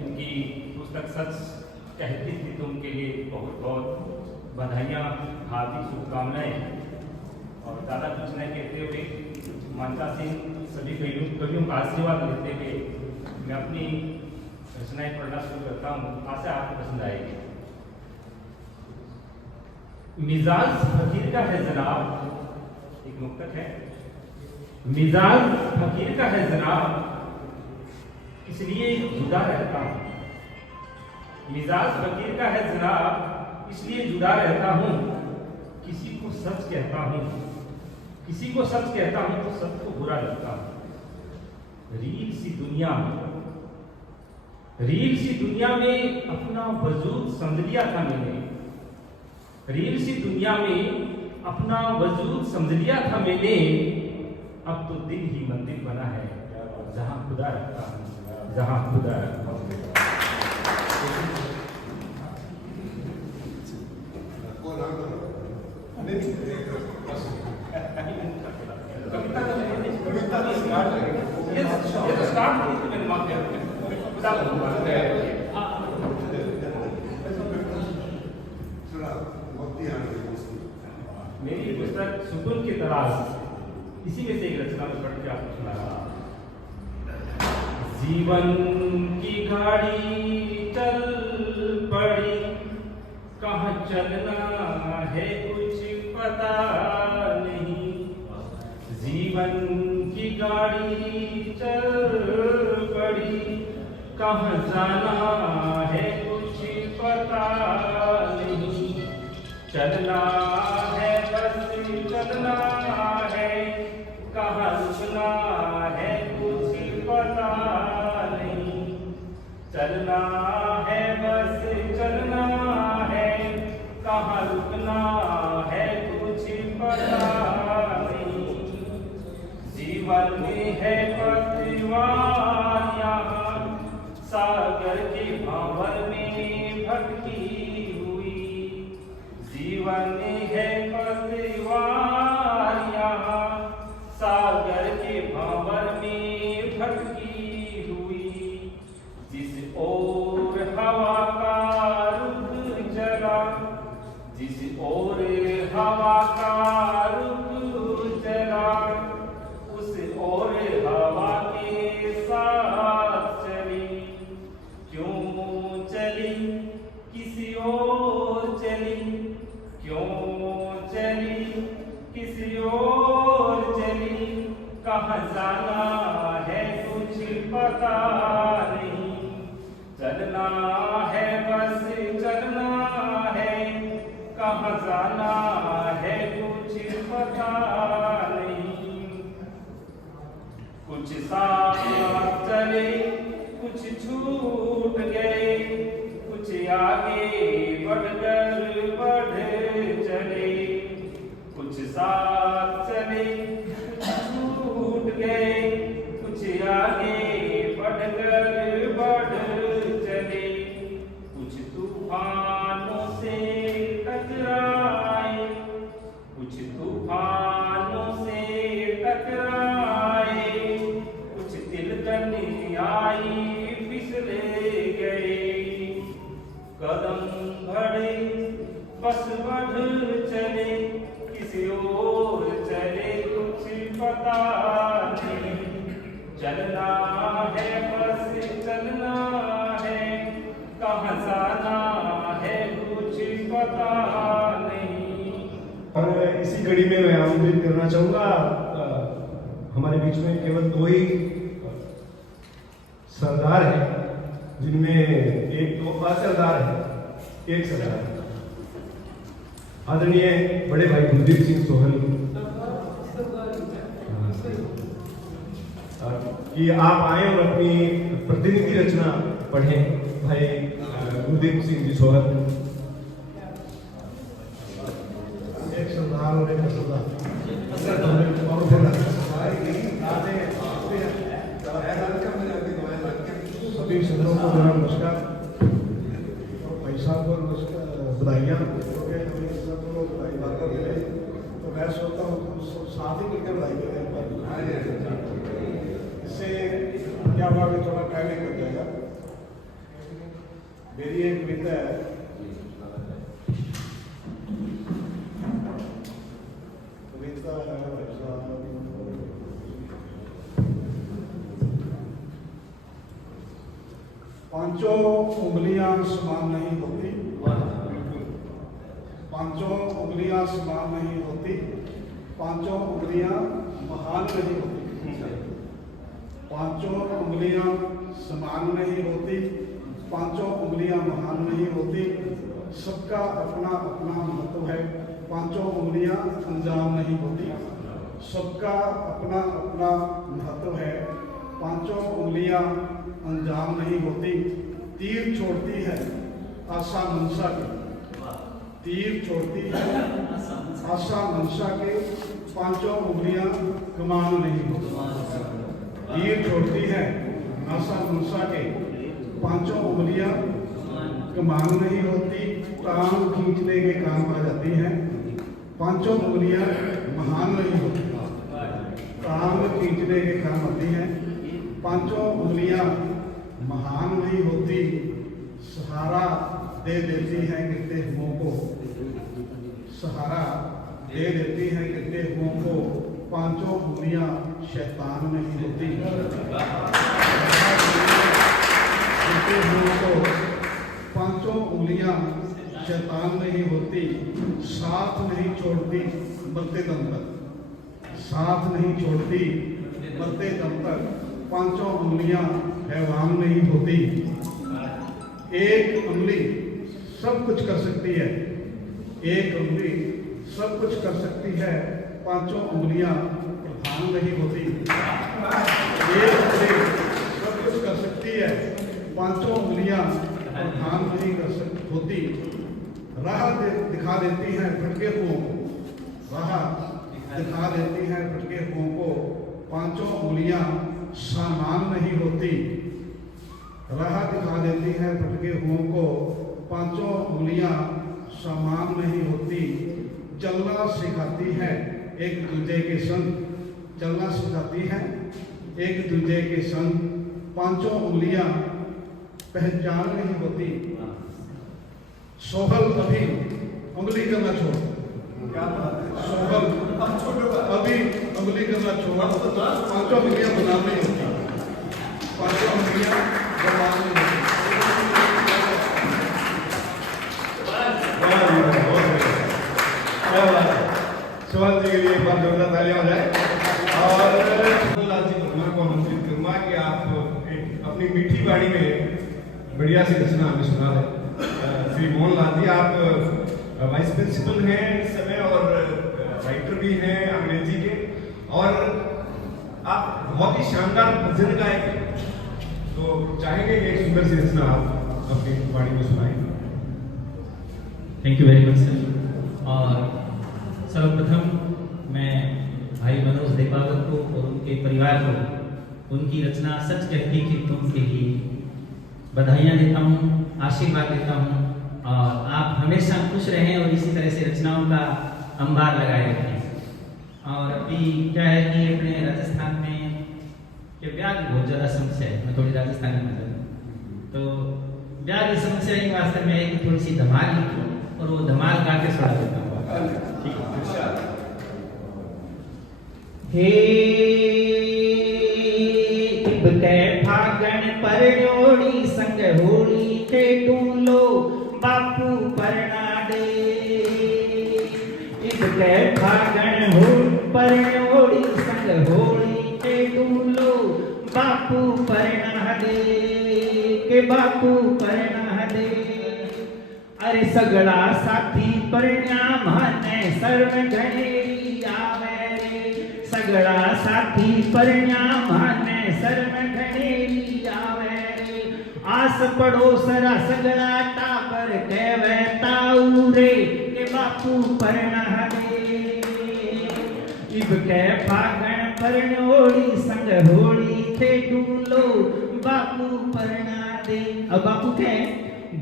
इनकी पुस्तक सच कहती थी तो उनके लिए बहुत बहुत बधाइयाँ, हार्दिक शुभकामनाएं। और ज़्यादा कुछ नहीं कहते हुए मानता सिंह सभी कवियों का आशीर्वाद लेते हुए मैं अपनी रचनाएं पढ़ना शुरू करता हूँ। आशा आपको पसंद आएगी। मिजाज फकीर का है जनाब, एक मुक्तक है। मिजाज फकीर का है जनाब, इसलिए जुदा रहता हूँ। मिजाज फकीर का है जनाब, इसलिए जुदा रहता हूँ। किसी को सच कहता हूँ तो सबको बुरा लगता हूँ। रील सी दुनिया में अपना वजूद समझ लिया था मैंने। अब तो दिल ही मंदिर बना है, जहाँ खुदा रखता हूँ। मेरी पुस्तक सुकून की तलाश, इसी में से एक रचना में पढ़ के आपको सुना रहा। जीवन की गाड़ी चल पड़ी, कहाँ चलना है कुछ पता नहीं। जीवन की गाड़ी चल पड़ी, कहाँ जाना है कुछ पता नहीं, चलना है बस चलना है, कहाँ रुकना है कुछ पता नहीं, चलना है बस चलना है, कहाँ रुकना है कुछ पता नहीं, जीवन में है पतवार यहाँ, सागर के भावर में भटकी हुई, जीवन है पतवार यहाँ, सागर के भावर में भटकी हुई, जिस ओर हवा का रुख चला, जिस ओर हवा का रुख चला, उस ओर हवा के साथ चली, क्यों चली किसी और चली, क्यों चली किसी और चली, कहाँ जाना है कुछ पता नहीं, चलना है बस चलना है, कहाँ जाना है कुछ पता नहीं, कुछ साथ चले कुछ छूट गए, कुछ आगे बढ़कर बढ़ चले, कुछ साथ चले कुछ छूट गए, कुछ आगे बढ़कर बढ़ चले, कुछ तूफानों से टकराए, कुछ तूफानों से टकराए, कुछ तिलकन आई फिसले गए, कदम बढ़े बस बढ़ चले, किसी और चले कुछ पता नहीं, चलना है बस चलना है, कहाँ जाना है कुछ पता नहीं। और इसी कड़ी में मैं आमंत्रित करना चाहूंगा, हमारे बीच में केवल दो ही सरदार है, जिनमें एक तो असरदार है, एक सरदार है। आदरणीय बड़े भाई कुलदीप सिंह सोहन कि आप आए और अपनी प्रतिनिधि रचना पढ़ें। भाई कुलदीप सिंह जी सोहन। एक सरदार और एक असरदार। सभी सदस्यों को मेरा नमस्कार, भाई साहब को बधाइयाँ। तो मैं सोचता हूँ साथ ही मिलकर बधाई करें, इससे क्या हुआ कि थोड़ा टाइम निकल जाएगा। मेरी एक कविता है, कविता है भाई साहब, पांचों उंगलियां समान नहीं होती, पांचों उंगलियां समान नहीं होती, पांचों उंगलियां महान नहीं होती, पांचों उंगलियां समान नहीं होती, पांचों उंगलियां महान नहीं होती, सबका अपना अपना महत्व है, पांचों उंगलियां अंजाम नहीं होती, सबका अपना अपना महत्व है, पांचों उंगलियां अंजाम नहीं होती, तीर छोड़ती है आशा मनसा के, तीर छोड़ती है आशा मनसा के, पांचों उंगलियां कमान नहीं होती, तीर छोड़ती है आशा मनसा के, पांचों उंगलियां कमान नहीं होती, टांग खींचने के काम आ जाती हैं, पांचों उंगलियां महान नहीं होती, टांग खींचने के काम आती हैं, पांचों उंगलियां महान नहीं होती, सहारा दे देती हैं गिरते हुओं को, सहारा दे देती हैं गिरते हुओं को, पांचों उंगलियां शैतान नहीं होती, गिरते हुओं को पांचों उंगलियां शैतान नहीं होती, साथ नहीं छोड़ती मरते दम तक, साथ नहीं छोड़ती, मरते दम तक पांचों उंगलियां हैवान नहीं होती। एक उंगली सब कुछ कर सकती है, एक उंगली सब कुछ कर सकती है, पांचों उंगलियां प्रधान नहीं होती। एक उंगली सब कुछ कर सकती है, पांचों उंगलियां प्रधान नहीं कर सकती होती। राह दिखा देती हैं भटके हुओं को, राह दिखा देती हैं भटके हुओं को, पांचों उंगलियां सामान नहीं होती। राह दिखा देती हैं भटके हुओं को, पांचों उंगलियां सामान नहीं होती। चलना सिखाती है एक दूजे के संग, चलना सिखाती है एक दूजे के संग, पांचों उंगलियां पहचान नहीं होती। सोहल अभी उंगली करना छोड़, सोहल अभी उंगली करना छोड़, पांचों उंगलियां बदनाम नहीं होती, पांचों उंगलियां बदनाम नहीं होती। सुभाष जी के लिए एक बार जोरदार तालियां हो जाए। और लाल जी वर्मा को आमंत्रित करूंगा कि आप अपनी मीठी वाणी में बढ़िया सी रचना हमें सुना दें। श्री मोहन लाल जी, आप वाइस प्रिंसिपल हैं इस समय और राइटर भी हैं अंग्रेजी के, और आप बहुत ही शानदार भजन गायक हैं, तो चाहेंगे कि एक सुंदर सी रचना आप अपनी वाणी में सुनाएं। Thank you very much sir. और सर्वप्रथम मैं भाई मनोज देपावत को और उनके परिवार को उनकी रचना सच कहती कि तुम के लिए बधाइयाँ देता हूँ, आशीर्वाद देता हूँ, और आप हमेशा खुश रहें और इसी तरह से रचनाओं का अंबार लगाए रखें। और अभी क्या है कि अपने राजस्थान में कि ब्याह की बहुत ज़्यादा समस्या है, मैं थोड़ी राजस्थानी में तो ब्याह की समस्या एक वास्तव में एक थोड़ी सी धमाल लिखी और वो धमाल गा के सुना देता हूँ। ठीक है। हे इब कै फागण पर न्योड़ी संग होली के टूलो बापू परना दे। इब कै फागण हो पर न्योड़ी संग होली के टूलो बापू परना दे, के बापू परना दे। अरे सगड़ा साथी परण्या माने सर्व घनेरी आवे रे, सगड़ा साथी परण्या माने सर्व घनेरी आवे रे। आस पड़ोसरा सगड़ा टाबर कहवे ताऊ रे, के बापू परना दे। इब कै फागण परण्योड़ी संग होली खेडू लो बापू परना दे। अब बापू कहे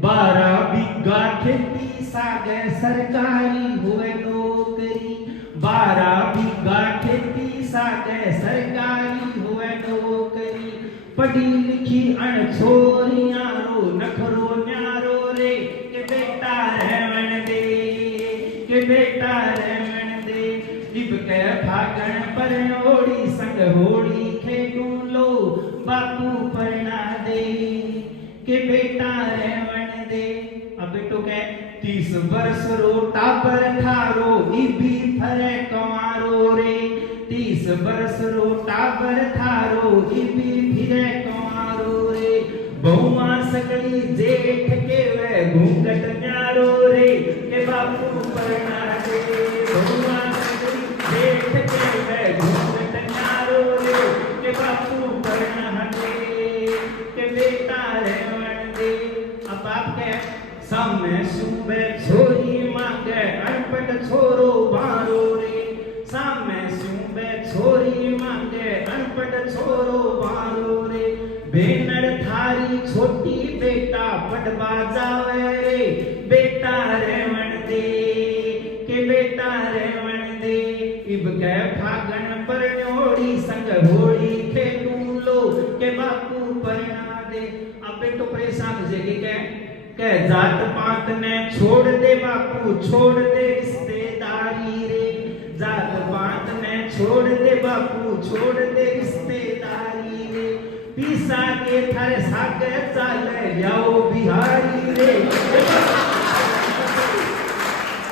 12 बीघा खेती सागे सरकारी हुए नौकरी, 12 बीघा खेती सागे सरकारी हुए नौकरी। पढ़ी लिखी अण छोरियां रो नखरो न्यारो रे, के बेटा रहवन दे, के बेटा रहवन दे। इब कै फागण परनोड़ी संग होली खेडू लो बापू परना दे, के बेटा रहवन दे। अब बेटो कह 30 वर्ष रो टापर थारो इबी फरे कमारो रे, 30 वर्ष रो टापर थारो इबी फिरे कमारो रे। बहुमा सकली जेठ के वे घूंघट न्यारो रे, के बापू परना दे। बहुमा सकली जेठ के वे घूंघट न्यारो रे, के बापू परना दे, के बेटा रहवन दे। अब आप कह सामने सुबह छोरी मांगे अनपढ़ छोरो बारो रे, सामने सुबह छोरी मांगे अनपढ़ छोरो बारो रे। बेनड़ थारी छोटी बेटा पढ़वा जावे रे, बेटा रहवन दे, के बेटा रहवन दे। इब कै फागण परनोड़ी संग होली खेलू लो, के बापू परना दे। अब बेटो परेशान हो जाएगी कह जात पात ने छोड़ दे बापू, छोड़ दे रिश्तेदारी रे। जात पात ने छोड़ दे बापू, छोड़ दे रिश्तेदारी रे। पीसा के थारे सागे चाले जाओ बिहारी रे,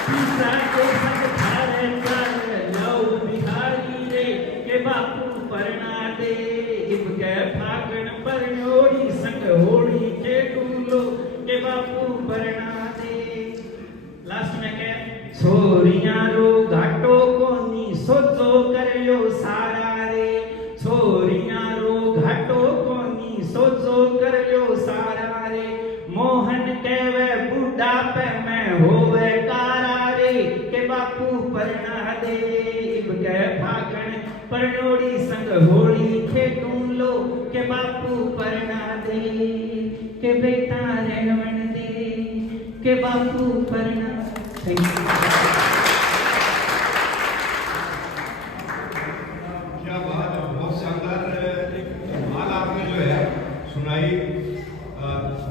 पीसा के सागे थारे चाले जाओ बिहारी रे, दे इब के फागण परनोड़ी संग होली खेटूं लो के बापू परना दे के बेटा रहवन दे के बापू परना। Thank you. क्या बात है, बहुत शानदार एक हाल आपने जो है सुनाई।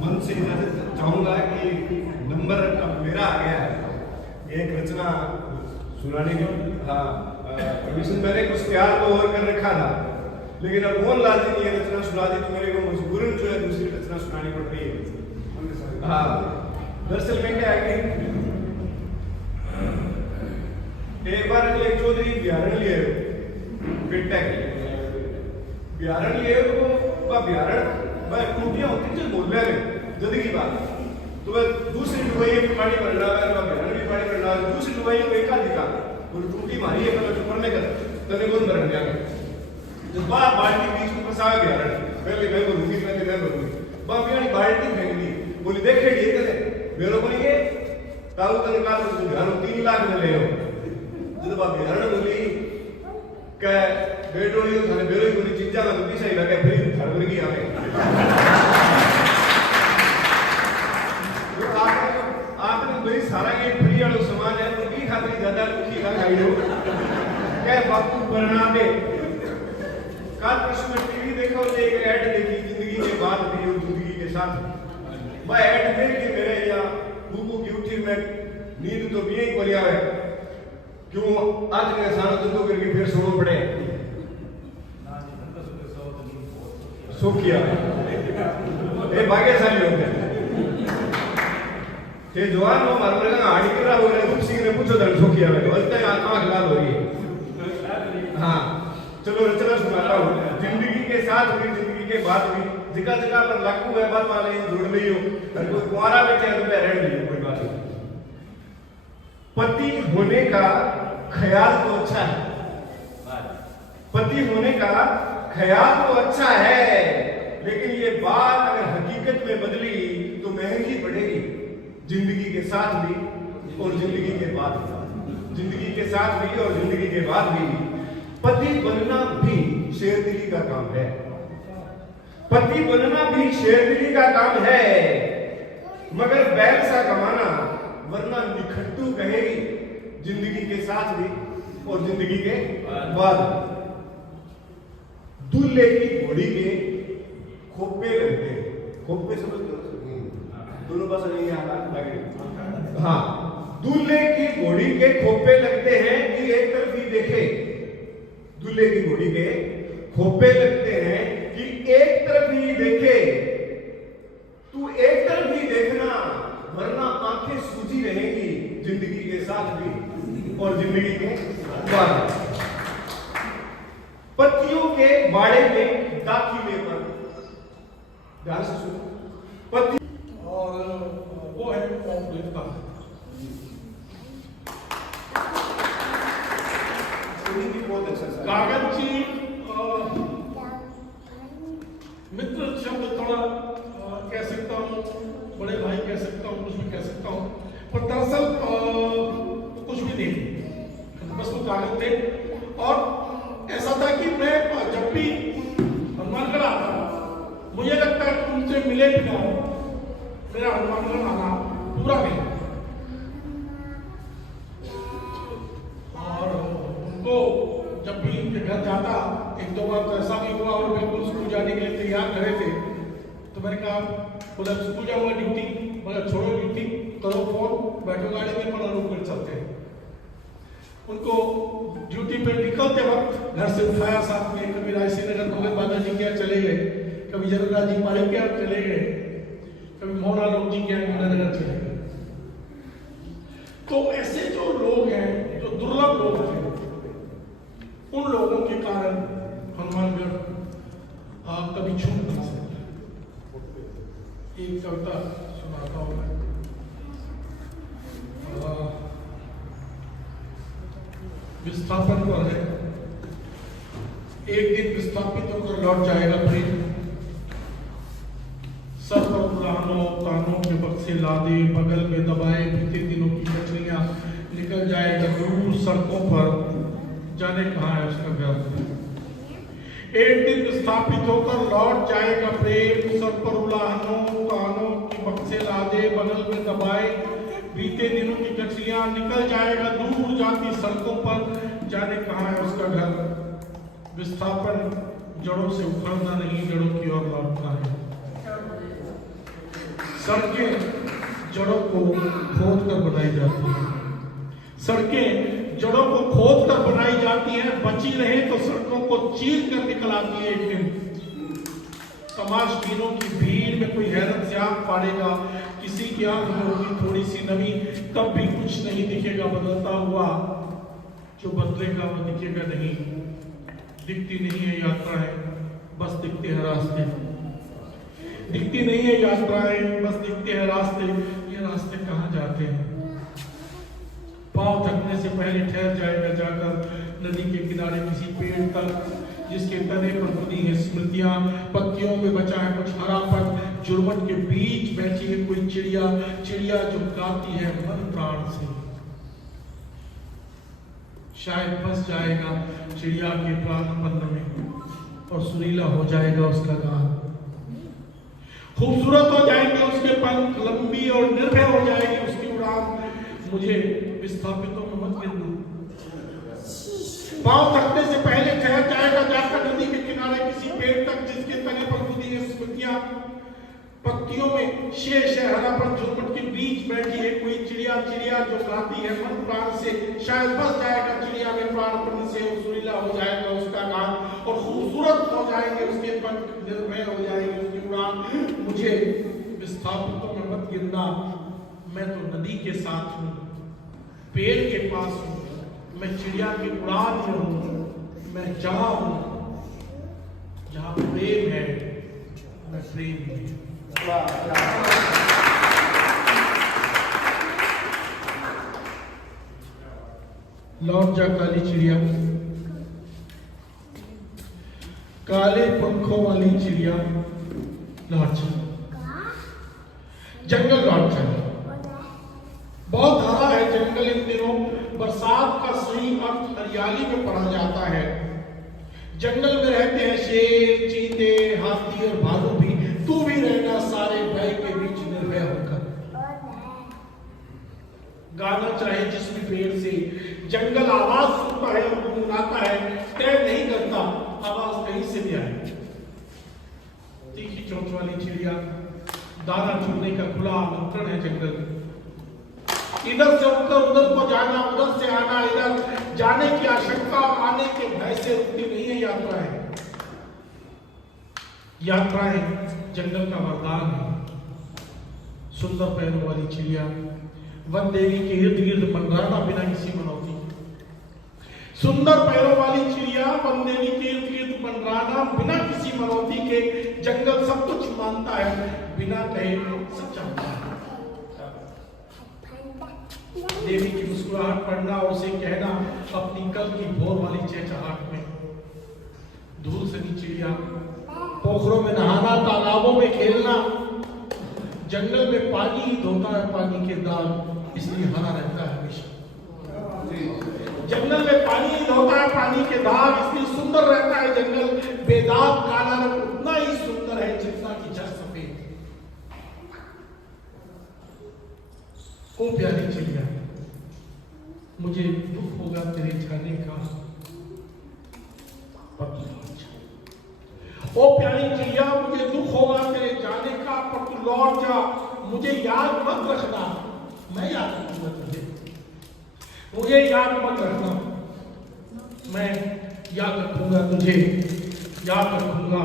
मन से इजाजत चाहूंगा कि नंबर अब मेरा आ गया है एक रचना सुनाने की। हाँ, परमिशन मैंने कुछ तैयार तो और कर रखा था, लेकिन अब मोहनलाल जी ने ये रचना सुना दी तो मेरे को मजबूरन जो है दूसरी रचना सुनानी पड़ रही है। हाँ, दरअसल में क्या है कि एक बार एक चौधरी बिहारण लिए बेटा बिहारण लिए तो बिहारण टूटियां होती जो बोलने में जल्दी की बात तो वह दूसरी डुबई में पानी भर रहा है, बिहारण भी पानी भर रहा है, दूसरी डुबई में एक दिखा वो टूटी मारी है मतलब पढ़ने का तने कौन भरन गया जब बाल्टी बीच में फंसा बिहारण पहले मैं बोलूंगी पहले मैं बोलूंगी बापियानी बाल्टी फेंक दी बोली देखे ये करे मेरे को ये ताऊ तने का तो बिहारण 3 लाख में ले लो जब बिहारण बोली के बेडोली थाने बेरोई बोली चीजा ना तो पीछे ही लगे फिर घर में गई आवे आपने भाई सारा ये फ्री वाला सामान है तो की खातिर ज्यादा दुखी का खाई हो क्या बापू बना दे कल परसों में टीवी देखा और एक ऐड देखी जिंदगी के बाद भी और जिंदगी के साथ वह ऐड देख के मेरे यहाँ बूबू की उठी में नींद तो भी ही बोलिया है क्यों आज के सारा तो करके फिर सोना पड़े सो किया ये भाग्यशाली होते हैं ये जवान हो मार का आड़ी कर रहा हो रहे रूप सिंह ने पूछो धन सो किया है तो अल्ते आंख लाल हो रही है। हाँ चलो रचना सुनाता हूँ। जिंदगी के साथ भी जिंदगी के बाद भी जगह जगह पर लाखों व्यापार वाले जुड़ रही हो कोई कुंवारा बैठे तो मैं रह रही कोई बात नहीं। पति होने का ख्याल तो अच्छा है, पति होने का ख्याल तो अच्छा है, लेकिन ये बात अगर हकीकत में बदली तो महंगी पड़ेगी जिंदगी के साथ भी और जिंदगी के बाद भी। जिंदगी के साथ भी और जिंदगी के बाद भी पति बनना भी शेरदिली का काम है, पति बनना भी शेरदिली का काम है, मगर बैल सा कमाना वरना निखट्टू कहेगी जिंदगी के साथ भी और जिंदगी के बाद। दूल्हे की घोड़ी के खोपे लगते हैं, खोपे समझते हो दोनों पास नहीं लगे। हाँ, दूल्हे की घोड़ी के खोपे लगते हैं कि एक तरफ ही देखे, दूल्हे की घोड़ी के खोपे लगते हैं कि एक तरफ ही देखे, तू एक तरफ ही देखना वरना आंखें सूजी रहेंगी जिंदगी के साथ भी और जिंदगी के बाद। पतियों के बाड़े में दाखिले पर ध्यान से सुनो, पति और वो है पॉपुलरिटी बहुत अच्छा कागज जी मित्र शब्द थोड़ा कह सकता हूँ, बड़े भाई कह सकता हूँ, कुछ भी कह सकता हूँ, पर दरअसल कुछ भी नहीं, बस वो कागज थे। और ऐसा था कि मैं जब भी हनुमानगढ़ आता मुझे लगता है कि उनसे मिले भी ना मेरा हनुमानगढ़ आना पूरा नहीं। और उनको जब भी उनके घर जाता एक दो बार तो ऐसा भी हुआ और बिल्कुल स्कूल जाने के लिए तैयार करे थे तो मैंने कहा बोला स्कूल जाऊंगा ड्यूटी, मगर छोड़ो ड्यूटी, करो फोन, बैठो गाड़ी में, पढ़ा रूम कर चलते हैं। उनको ड्यूटी पे निकलते वक्त घर से उठाया साथ में, कभी रायसी नगर भगत बादल जी के यहाँ चले गए, कभी जरूरराज जी पारिक के यहाँ चले गए, कभी मोहन आलोक जी के यहाँ नगर चले गए। तो ऐसे जो लोग हैं, जो दुर्लभ लोग हैं, उन लोगों के कारण हनुमानगढ़ कभी छूट नहीं सकता। एक कविता सुनाता हूं मैं। विस्थापन पर है। एक दिन विस्थापित होकर लौट जाएगा प्रेम, सर पर पुरानों तानों के बक्से लादे, बगल में दबाए बीते दिनों की कचरियां निकल जाएगा दूर सड़कों पर, जाने कहाँ है उसका घर। एक दिन विस्थापित होकर लौट जाएगा प्रेम, सर पर उलाहनों कानों की बक्से लादे बगल में दबाए, बीते दिनों की गठियां, निकल जाएगा दूर जाती सड़कों पर, जाने कहाँ है उसका घर। विस्थापन जड़ों से उखड़ना नहीं, जड़ों की ओर लौटना है। सड़कें जड़ों को खोद कर बनाई जाती हैं, सड़कें जड़ों को खोद कर बनाई जाती हैं, बची रहे तो सड़कों को चीर कर निकल आती है एक दिन। तमाशबीनों की भीड़ में कोई हैरत से आंख फाड़ेगा, किसी की आंख में होगी थोड़ी सी नमी, तब भी कुछ नहीं दिखेगा बदलता हुआ, जो बदलेगा वो दिखेगा नहीं। दिखती नहीं है यात्राएं, बस दिखते हैं रास्ते, दिखती नहीं है यात्राएं, बस दिखते हैं रास्ते। ये रास्ते कहाँ जाते हैं? पांव थकने से पहले ठहर जाएगा जाकर नदी के किनारे किसी पेड़ तक, जिसके तने पर बुनी है स्मृतियां, पत्तियों में बचा है कुछ हरापन, जुर्मट के बीच बैठी है कोई चिड़िया, चिड़िया जो गाती है मन प्राण से। शायद फंस जाएगा चिड़िया के प्राणपन में और सुरीला हो जाएगा उसका गान, खूबसूरत हो जाएंगे उसके पंख, लंबी और निर्भय हो जाएगी उसकी उड़ान। मुझे विस्थापितों में मत गिनना, पांव थकने से पहले ठहर जाएगा जाकर नदी के किनारे किसी पेड़ तक, जिसके तने पर बुनी है स्मृतियां, पत्तियों में शेष है हरापन, झुरमुट के बीच बैठी है कोई चिड़िया, चिड़िया जो गाती है मन प्राण से। शायद बस जाएगा चिड़िया में प्राणपन से, सुरीला हो जाएगा उसका गान और खूबसूरत हो जाएंगे उसके पंख, निर्भय हो जाएगी उसकी उड़ान। मुझे विस्थापितों में मत गिनना, मैं तो नदी के साथ हूँ, पेड़ के पास हूँ, मैं चिड़िया की उड़ान में हूँ, मैं जहाँ हूँ जहाँ प्रेम है, मैं प्रेम में। लौट जा काली चिड़िया, काले पंखों वाली चिड़िया लौट जा, जंगल लौट जा। बहुत हरा है जंगल इन दिनों, बरसात का सही अर्थ हरियाली में पढ़ा जाता है। जंगल में रहते हैं शेर, चीते, हाथी और भालू भी, तू भी रहना सारे भय के बीच निर्भय होकर। गाना चाहे जिस भी पेड़ से, जंगल आवाज सुनता है और गुनगुनाता है, तय नहीं करता आवाज कहीं से भी आए। तीखी चोंच वाली चिड़िया, दाना चुनने का खुला आमंत्रण है जंगल। इधर से उधर, उधर को जाना, उधर से आना, इधर जाने की आशंका, आने के भय से रुकती नहीं है यात्राएं। यात्राएं जंगल का वरदान है। सुंदर पैरों वाली चिड़िया, वन देवी के इर्द गिर्द मंडराना बिना किसी मनौती। सुंदर पैरों वाली चिड़िया, वन देवी के इर्द गिर्द मंडराना बिना किसी मनौती के। जंगल सब कुछ मानता है, बिना कहे सब जानता है। देवी की मुस्कुराहट पढ़ना और उसे कहना अपनी कल की भोर वाली चहचहाट में। धूल सनी चिड़िया, पोखरों में नहाना, तालाबों में खेलना। जंगल में पानी ही धोता है पानी के दाग, इसलिए हरा रहता है हमेशा। जंगल में पानी ही धोता है पानी के दाग, इसलिए सुंदर रहता है जंगल। बेदाग काला रंग उतना ही सुंदर है जितना कि जड़ सफेद। ओ प्यारी चिड़िया, मुझे दुख होगा तेरे जाने का, पर तू लौट जा। ओ प्यारी चिड़िया, मुझे दुख होगा तेरे जाने का, पर तू लौट जा। मुझे याद मत रखना, मैं याद रखूंगा तुझे। मुझे याद मत रखना, मैं याद रखूंगा तुझे। याद रखूंगा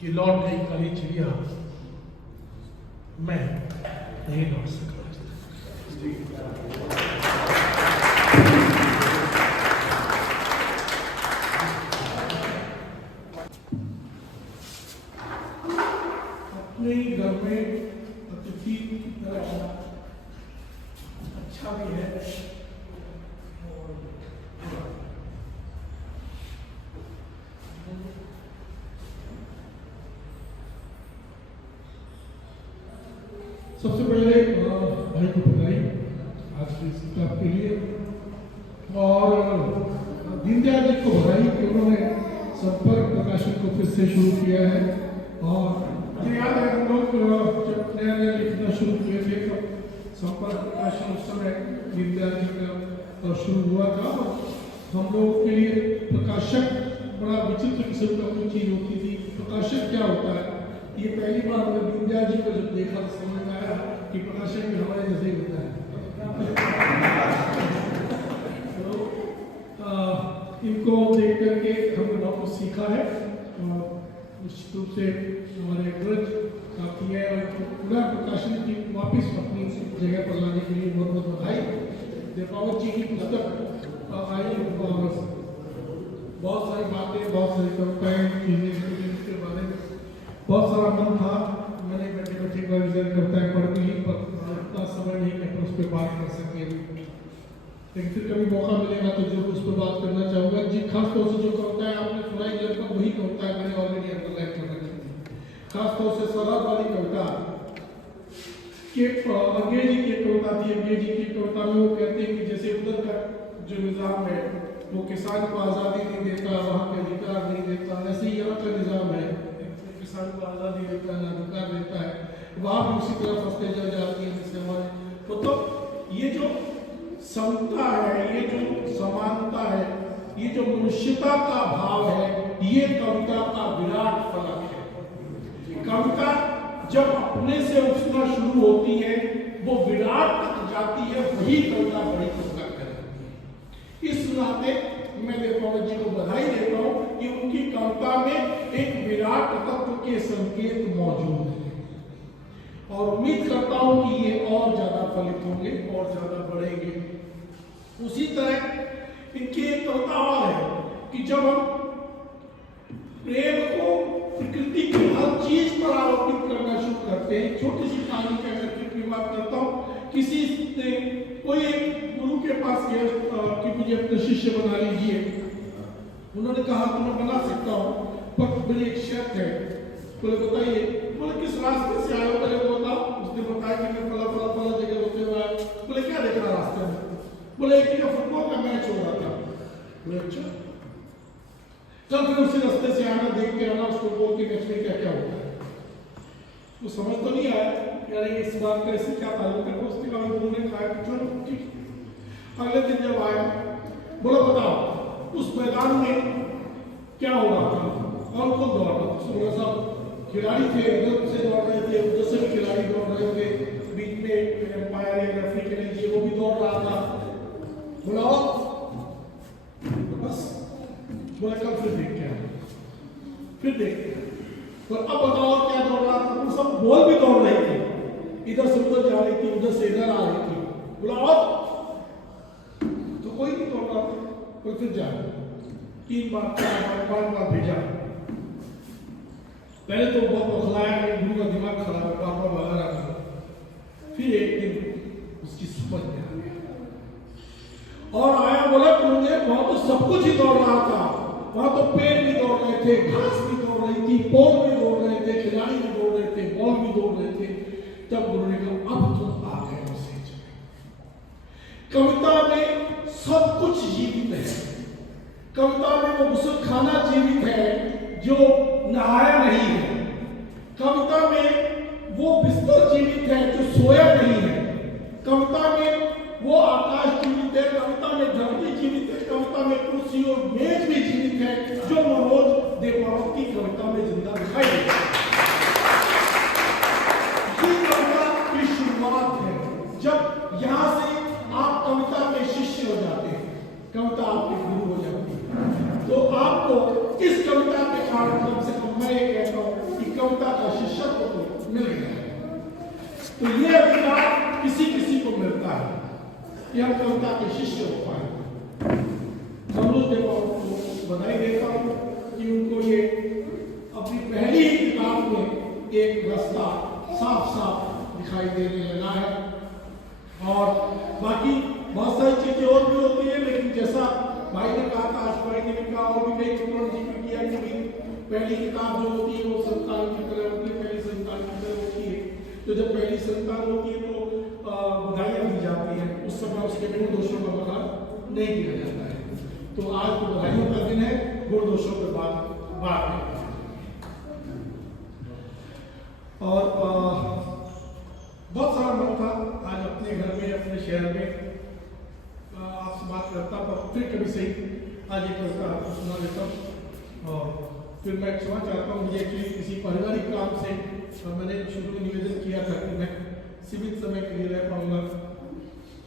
कि लौट गई काली चिड़िया, मैं नहीं लौट सका। अपने ही घर में अतिथि की तरह अच्छा भी है और सबसे पहले भाई को बधाई। इस किताब के लिए। और दीनदयाल जी को बधाई कि उन्होंने संपर्क प्रकाशन को फिर से शुरू किया है। और मुझे याद है हम लोग जब नया नया लिखना शुरू किए थे तब संपर्क प्रकाशन उस समय दीनदयाल जी का शुरू हुआ था। हम लोगों के लिए प्रकाशक बड़ा विचित्र किस्म का कोई चीज़ होती थी। प्रकाशक क्या होता है, ये पहली बार हमने दीनदयाल जी को जब देखा तो समझ में आया कि प्रकाशक भी हमारे जैसे ही होता है। तो इनको देख करके हमने बहुत कुछ सीखा है और निश्चित रूप से हमारे अग्रज काफी है और पूरा प्रकाशन की वापस अपनी जगह पर लाने के लिए बहुत बहुत बधाई। दीपावत जी की पुस्तक आई और बहुत सारी बातें, बहुत सारी कविताएं, चीजें के बारे में बहुत सारा मन था। मैंने बैठे बैठे रिविजन करता है पढ़ ली, पर इतना समय नहीं कि उस पर बात कर सके, लेकिन फिर कभी मौका मिलेगा तो जरूर उस पर बात करना चाहूँगा जी। खासतौर से जो कविताएं आपने सुनाई लगभग वही कविता है मैंने ऑलरेडी अंडरलाइन कर रखी थी। खासतौर से सरहद वाली कविता के अंग्रेज जी की कविता थी। अंग्रेज जी की कविता में वो कहते हैं कि जैसे उधर का जो निज़ाम है वो किसान को आज़ादी नहीं देता, वहाँ के अधिकार नहीं देता, ऐसे ही यहाँ का निज़ाम है, किसान को आज़ादी देता है, अधिकार देता है, वहाँ भी उसी तरह फंसते चल जाती है। जैसे हमारे तो ये जो समता है, ये जो समानता है, ये जो मनुष्यता का भाव है, ये कविता का विराट फलक है। कविता जब अपने से उठना शुरू होती है वो विराट तक जाती है, वही कविता बड़ी पुस्तक है। इस नाते मैं दीपावत जी को बधाई देता हूँ कि उनकी कविता में एक विराट तत्व के संकेत मौजूद है और उम्मीद करता हूँ कि ये और ज्यादा फलित होंगे और ज्यादा बढ़ेंगे। उसी तरह इनकी एक कविता और है कि जब हम प्रेम को प्रकृति की हर चीज पर आरोपित करना शुरू करते हैं। छोटी सी कहानी कह करके की बात करता हूँ। किसी ने कोई एक गुरु के पास गया कि मुझे अपना शिष्य बना लीजिए। उन्होंने कहा तो मैं बना सकता हूँ पर मेरी एक शर्त है। बोले बताइए। बोले किस रास्ते से आए हो, पहले तो बताओ। उसने बताया कि मैं फला फला फला जगह होते हुए आया। बोले क्या देखा रास्ते में? बोले एक जगह फुटबॉल का मैच हो रहा था। बोले अच्छा चल फिर उसी रास्ते से आना, देख के आना उस फुटबॉल के मैच में क्या क्या होता है। वो समझ तो नहीं आया यानी इस बात का इससे क्या ताल्लुक है। उसके बाद उन्होंने कहा कि चलो ठीक। अगले दिन जब आया बोला बताओ उस मैदान में क्या हो रहा था, कौन कौन दौड़ रहा था? बोला साहब खिलाड़ी थे, इधर से दौड़ रहे थे, उधर से भी खिलाड़ी दौड़ रहे थे, बीच में एम्पायर या रेफरी के नीचे वो भी दौड़ रहा था। बोला बस। बोला कल फिर देख के आए, फिर देखते हैं। और अब बताओ क्या दौड़ रहा था? वो सब बॉल भी दौड़ रही थी, इधर से उधर जा रही थी, उधर से इधर आ रही थी। बोला और तो कोई नहीं दौड़ रहा था। कोई फिर जा 3 बार 4 बार 5 बार भेजा। पहले तो बहुत बखलाया कि गुरु का दिमाग खराब है, बार बार भागा रहा था। फिर एक दिन उसकी समझ में आ गया और आया। बोला तुमने वहां तो सब कुछ ही दौड़ रहा था, वहां तो पेड़ भी दौड़ रहे थे, घास भी दौड़ रही थी, पोल भी दौड़ रहे थे, खिलाड़ी भी दौड़ रहे थे, बॉल भी दौड़ रहे थे। तब गुरु ने कहा अब तुम आ गए उसे। कविता में सब कुछ जीवित है। कविता में वो गुस्लखाना जीवित है जो नहाया नहीं है। कविता में वो बिस्तर जीवित है जो सोया नहीं है। कविता में वो आकाश जीवित है, कविता में धरती जीवित है, कविता में कुर्सी और मेज भी जीवित है जो मनोज देवपावत की कविता में जिंदा दिखाई देता है। ये कविता की शुरुआत है। जब यहाँ से आप कविता के शिष्य हो जाते हैं, कविता आपके गुरु हो जाती है, तो आपको इस कविता के कारण कम से कम मैं ये कहता हूँ कि कविता का शिष्यत्व तो मिल गया है। तो ये अधिकार किसी किसी को मिलता है कि हम कविता के शिष्य हो पाए। मनोज देवपावत को बधाई देता हूँ कि उनको ये अपनी पहली किताब में एक रास्ता साफ साफ दिखाई देने लगा है। और बाकी बहुत सारी चीजें और भी होती है, लेकिन जैसा भाई ने कहा था, आज भाई ने भी कहा और भी कई चित्रण जिक्र किया कि पहली किताब जो होती है वो संतान की तरह होती है, पहली संतान की तरह होती है। तो जब पहली संतान होती है तो बधाइयाँ दी जाती है। उस समय उसके गुण दोषों का पता नहीं किया जाता है। तो आज तो बधाइयों का दिन है, गुण दोषों के बाद है। और बहुत सारा मन था आज अपने घर में, अपने शहर में आपसे बात करता, पर फिर कभी सही आज एक कविता आपको सुना देता हूँ। और फिर मैं क्षमा चाहता हूँ, मुझे एक्चुअली किसी पारिवारिक काम से मैंने शुरू में निवेदन किया था कि मैं सीमित समय के लिए रह पाऊंगा,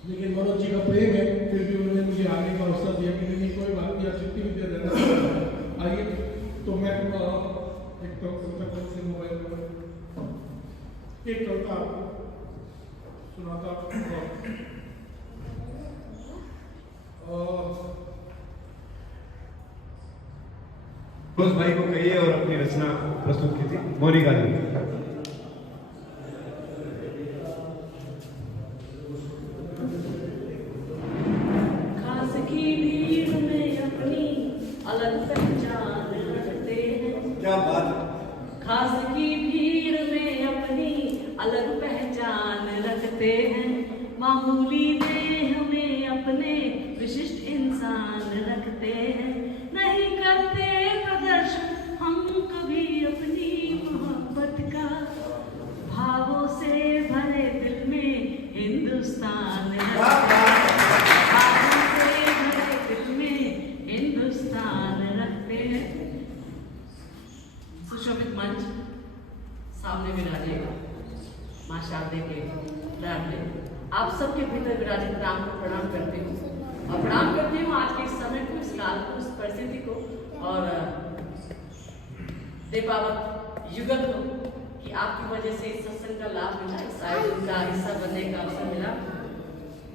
लेकिन मनोज जी का प्रेम है, फिर भी उन्होंने मुझे आने का अवसर दिया कि नहीं कोई बात नहीं, आप जितनी भी देर रहना आइए। तो मैं एक कविता से मोबाइल नंबर एक कविता आपको सुनाता रोज भाई को कहिए और अपनी रचना प्रस्तुत की थी मोनिका जी। खास की भीड़ में अपनी अलग पहचान रखते हैं। क्या बात। खास की भीड़ में अपनी अलग पहचान रखते हैं। मामूली देह में अपने विशिष्ट इंसान रखते हैं। नहीं करते प्रदर्शन हम कभी अपनी मोहब्बत का। भावों से भरे दिल में हिंदुस्तान भावों से भरे दिल में हिंदुस्तान रखते हैं। सुशोभित मंच सामने विराजेगा माँ शारदे के लाडले। आप सबके भीतर विराजित राम को प्रणाम करती हूँ और प्रणाम करती हूँ आज के इस समय को, इस काल को, इस परिस्थिति को और दीपावत युगल को कि आपकी वजह से इस सत्संग का लाभ मिला, इस आयोजन का हिस्सा बनने का अवसर मिला।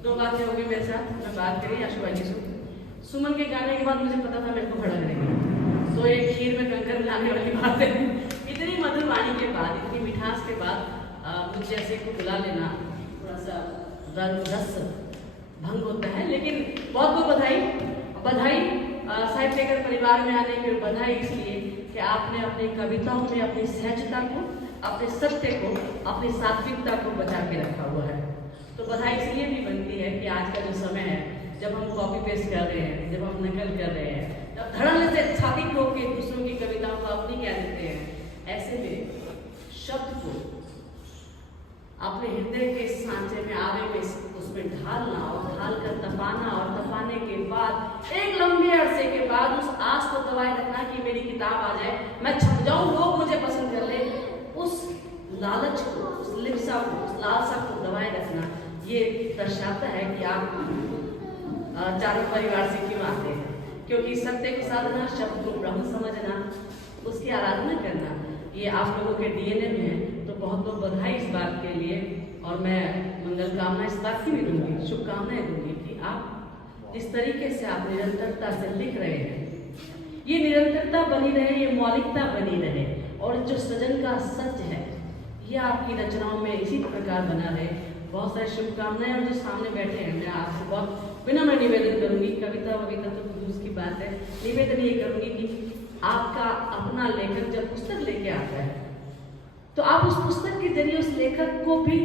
दो बातें होगी मेरे साथ, मैं बात करी आशुआ जी से। सुमन के गाने के बाद मुझे पता था मेरे को भड़क रहेगी, तो एक खीर में कंकर मिलाने वाली बात है। इतनी मधुर वाणी के बाद, इतनी मिठास के बाद मुझ जैसे को बुला लेना थोड़ा सा रस भंग होता है, लेकिन बहुत बहुत बधाई। बधाई साहित्यकार परिवार में आने की बधाई इसलिए कि आपने अपनी कविताओं में अपनी सहजता को, अपने सत्य को, अपनी सात्विकता को बचा के रखा हुआ है। तो बधाई इसलिए भी बनती है कि आज का जो समय है, जब हम कॉपी पेस्ट कर रहे हैं, जब हम नकल कर रहे हैं, जब धड़ल्ले से छाती ठोक के दूसरों की कविताओं को अपनी कह देते हैं, ऐसे में शब्द को अपने हृदय के सांचे में, आवे में उसमें ढालना और ढाल कर तपाना और तपाने के बाद एक लंबे अरसे के बाद उस आस को दबाए रखना कि मेरी किताब आ जाए, मैं छप जाऊं, लोग मुझे पसंद कर ले, उस लालच को, उस लिप्सा को, उस लालसा को दबाए रखना, ये दर्शाता है कि आप चारों परिवार से क्यों आते हैं। क्योंकि सत्य की साधना, शब्द को ब्रह्म समझना, उसकी आराधना करना, ये आप लोगों के डीएनए में है। तो बहुत बहुत बधाई इस बात के लिए और मैं मंगल कामना इस बात की भी दूंगी, शुभकामनाएं दूंगी कि आप जिस तरीके से आप निरंतरता से लिख रहे हैं, ये निरंतरता बनी रहे, ये मौलिकता बनी रहे और जो सृजन का सच है ये आपकी रचनाओं में इसी प्रकार बना रहे। बहुत सारी शुभकामनाएं। और जो सामने बैठे हैं, मैं आपसे बहुत विनम्र निवेदन करूंगी, कविता वविता तो दूर की बात है, निवेदन ये करूंगी कि आपका अपना लेखक जब पुस्तक लेके आता है तो आप उस पुस्तक के जरिए उस लेखक को भी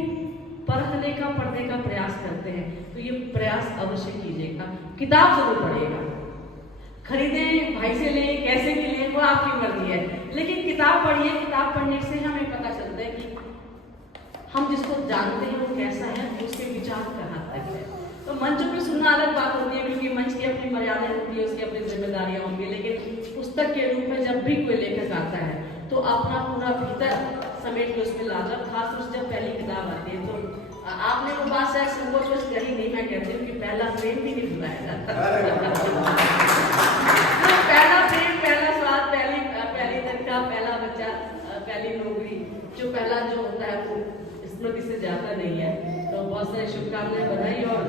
परखने का, पढ़ने का प्रयास करते हैं। तो ये प्रयास अवश्य कीजिएगा। किताब जरूर पढ़िएगा, खरीदें, भाई से लें, कैसे भी लें, वो आपकी मर्जी है, लेकिन किताब पढ़िए। किताब पढ़ने से हमें पता चलता है कि हम जिसको जानते हैं वो कैसा है, उसके विचार कहाँ तक है। तो मंच पर सुनना अलग बात होती है, क्योंकि मंच की अपनी मर्यादा होती है, उसकी अपनी जिम्मेदारियां होंगी, लेकिन पुस्तक के रूप में जब भी कोई लेखक आता है तो अपना पूरा भीतर समेट के उसमें लाता, खास तौर से जब पहली किताब आती है। तो आपने वो बात शायद संकोच कही नहीं, मैं कहती हूँ कि पहला प्रेम भी नहीं भुलाया जाता। पहला प्रेम, पहला स्वाद, पहली तनख्वाह, पहला बच्चा, पहली नौकरी, जो पहला जो होता है वो स्मृति से जाता नहीं है। तो बहुत सारी शुभकामनाएं, बधाई। और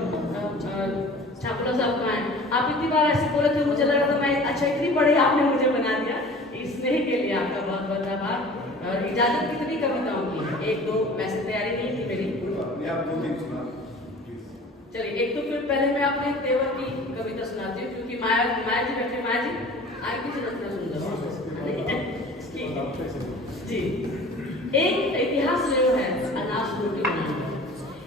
ठाकुर साहब कहाँ हैं? आप इतनी बार ऐसे बोले थे, मुझे लगा था मैं अच्छा इतनी बड़ी आपने मुझे बना दिया। इस स्नेह के लिए आपका बहुत बहुत आभार। और इजाजत कितनी कविताओं की है? एक दो, वैसे तैयारी नहीं थी मेरी, चलिए एक तो फिर पहले मैं अपने देवर की कविता सुनाती हूँ, क्योंकि माया जी बैठे, माया जी आगे की रचना सुंदर जी। एक इतिहास जो है अनाज रोटी बनाने का,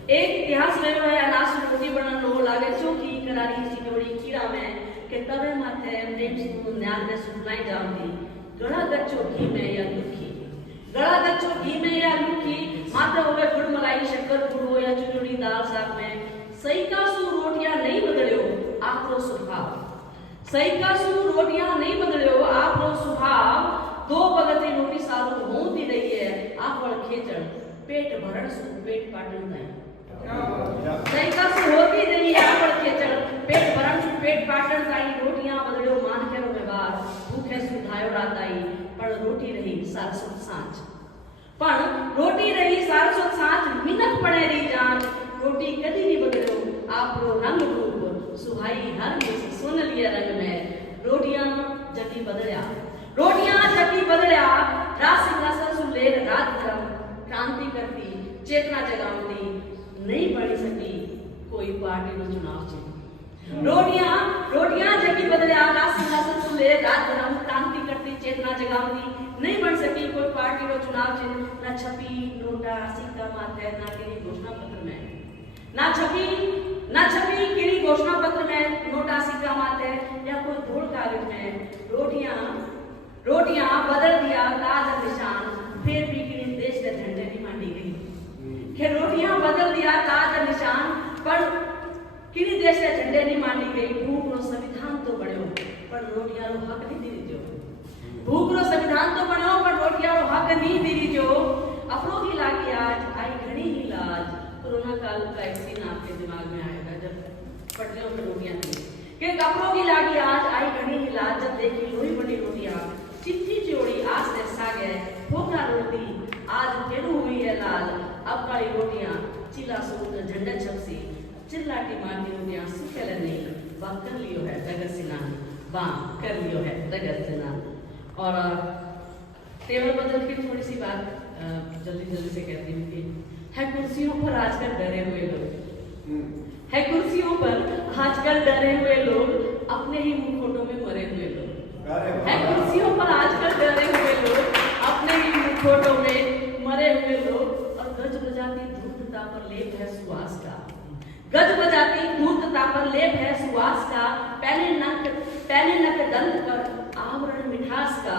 एक इतिहास में है अनाज रोटी बनन लो लागे चौकी करारी सिकवड़ी कीड़ा में के तवे माथे नेम सु न्यान ने सुनाई जावती गड़ा गच्चो घी में या लुखी गड़ा गच्चो घी में या लुखी माथे होवे गुड़ मलाई शक्कर गुड़ हो या चुचुड़ी दाल साग में सही का सु रोटियां नहीं बदलियो आपरो स्वभाव सही का सु रोटियां नहीं बदलियो आपरो स्वभाव दो बगते रोटी सारू होती रही है आप वल खेचड़ पेट भरण सु पेट पाटन दाई सही का सु होती रही है आप वल खेचड़ पेट भरण सु पेट पाटन दाई रोटियां बदलियो मान केरो व्यवहार भूखे सु धायो राताई पर रोटी रही सारसुत सांच पर रोटी रही सारसुत सांच मिनक पड़े रही जान रोटी कदी नहीं बदलियो आपरो रंग रूप सुहाई हर में सोनलिया रंग में रोटियां जगी बदलिया रोटियां जगी बदलिया राज सिंहासन सु लेर रात धर्म क्रांति करती चेतना जगावती नहीं बढ़ी सकी कोई पार्टी नो चुनाव चिन्ह रोटियां जगी बदलिया राज सिंहासन सु लेर रात धर्म क्रांति करती चेतना जगावती नहीं बन सकी कोई पार्टी नो चुनाव चिन्ह न छपी नोटा सिक्का माथे ना किसी घोषणा पत्र में ना छपी किसी घोषणा पत्र में नोटा सिक्का माथे या कोई धूल कागज में रोटियां बदल दिया ताज और निशान फिर भी किसी देश के झंडे नहीं मांडी गई कि रोटियां बदल दिया ताज और निशान पर किसी देश के झंडे नहीं मांडी गई भूख रो संविधान तो बढ़ियो पर रोटियां रो हक नहीं दी जो भूख रो संविधान तो बढ़ियो पर रोटियां रो हक नहीं दी जो अपरोधी लागी आज आई घनी ही लाज कोरोना काल का एक सीन आपके दिमाग में आएगा जब पटरियों पर रोटियां थी कि कपड़ों की लागी आज आई घनी ही लाज जब देखी लोही बड़ी रोटियां चिट्ठी जोड़ी आज से सागे भोखा रोटी आज केड़ू हुई है लाल अब काली रोटियां चिल्ला सूट झंडा छपसी चिल्लाटी मारती रोटियां सुखेले नहीं बा कर लियो है डगर सिनान बा कर लियो है डगर सिनान और टेबल बदल के थोड़ी सी बात जल्दी से कहती हूँ कि है कुर्सियों पर आजकल डरे हुए लोग है कुर्सियों पर आजकल डरे हुए लोग अपने ही मुखौटों में मरे हुए लोग है कुर्सियों पर आजकल डरे हुए लोग अपने ही मुखौटों में मरे हुए लोग और गज बजाती धूर्तता पर लेप है सुवास का गज बजाती धूर्तता पर लेप है सुवास का पहने नक दंत पर आवरण मिठास का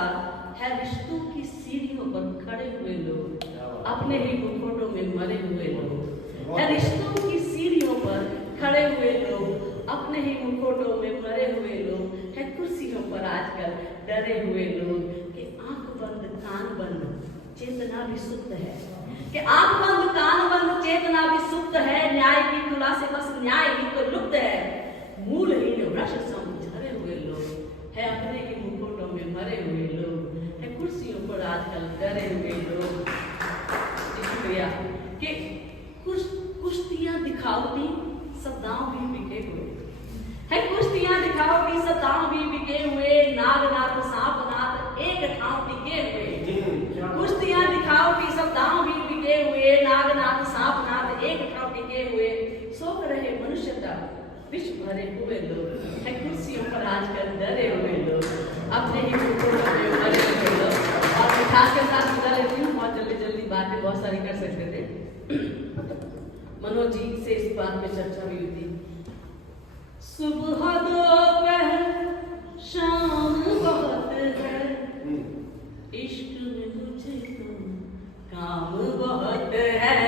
है रिश्तों की सीढ़ियों पर खड़े हुए लोग अपने ही मुखौटों में मरे हुए लोग है रिश्तों की सीढ़ियों पर खड़े हुए लोग अपने ही मुखौटों में मरे हुए लोग है कुर्सियों पर आजकल डरे हुए लोग कि आंख बंद कान बंद चेतना भी सुप्त है कि आंख बंद कान बंद चेतना भी सुप्त है न्याय की तुला से बस न्याय ही तो लुप्त है मूलहीन वृक्ष झरे हुए लोग है अपने ही मुखौटों में मरे हुए लोग है कुर्सियों पर आजकल डरे हुए लोग शुक्रिया कि कुश्तियां दिखावती सदाओं भी बिके हुए है कुश्तियां दिखावती सदाओं भी बिके हुए नाग नाथ सांप नाथ एक ठाव टिके हुए कुश्तियां दिखावती सदाओं भी बिके हुए नाग नाथ सांप नाथ एक ठाव टिके हुए सोख रहे मनुष्यता विश्व भरे हुए लोग है कुर्सियों पर आजकल डरे हुए लोग अपने ही मुखौटों में मरे हुए लोग और मिठास के साथ बुला लेती हूँ बहुत जल्दी बातें बहुत सारी कर सकते थे मनोज जी से इस बात पे चर्चा भी हुई थी सुबह दोपहर शाम बहुत है इश्क में मुझे तो काम बहुत है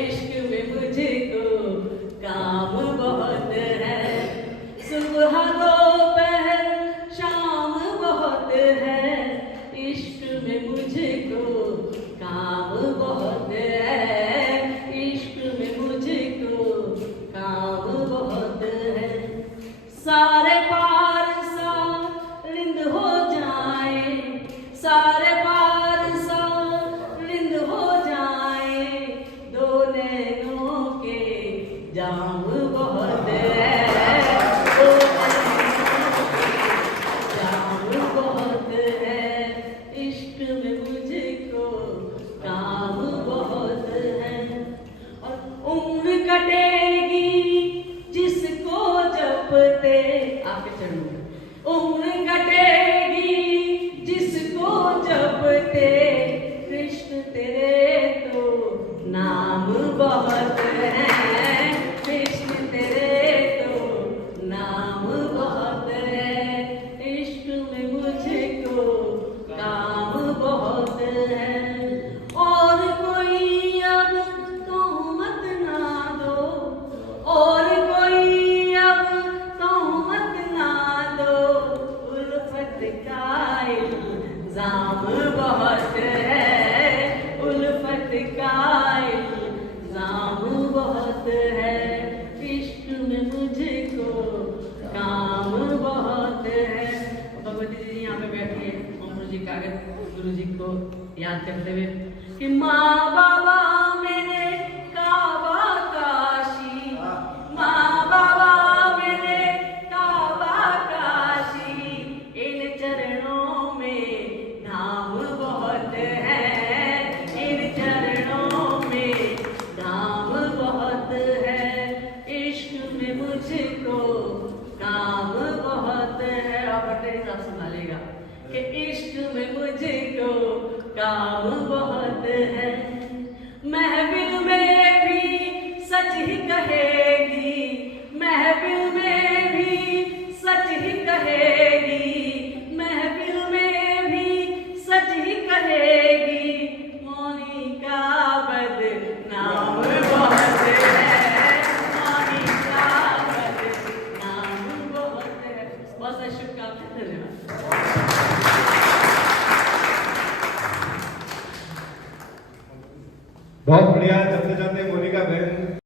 इश्क में मुझे तो काम बहुत है सुबह दोपहर शाम बहुत है इश्क में मुझे तो काम बहुत है इश्क में मुझे तो काम बहुत है सारे पार सा रिंद हो जाए सारे पार सा रिंद हो जाए दो नैनों के जाम बहुत है दो जाम बहुत है इश्क में मुझे को काम बहुत है और उम्र कटेगी जिसको जपते आपके चरणों उम्र कटेगी जिसको जपते कृष्ण तेरे तो नाम बहुत एकाग्र गुरु जी को याद करते हुए कि माँ बाबा मेरे काबा काशी, माँ बाबा मेरे काबा काशी, इन चरणों में धाम बहुत है, इन चरणों में धाम बहुत है, इश्क में मुझको काम बहुत है। और पटेल साहब संभालेगा कि इश्क में मुझको काम बहुत है, महफिल में भी सच ही कहेगी, महफिल में भी सच ही कहेगी, महफिल में भी सच ही कहेगी, मोनिका बदनाम बहुत है, मोनिका बदनाम बहुत है। बहुत सारी शुभकामनाएं, धन्यवाद। बहुत बढ़िया। जाते जाते मोनिका बहन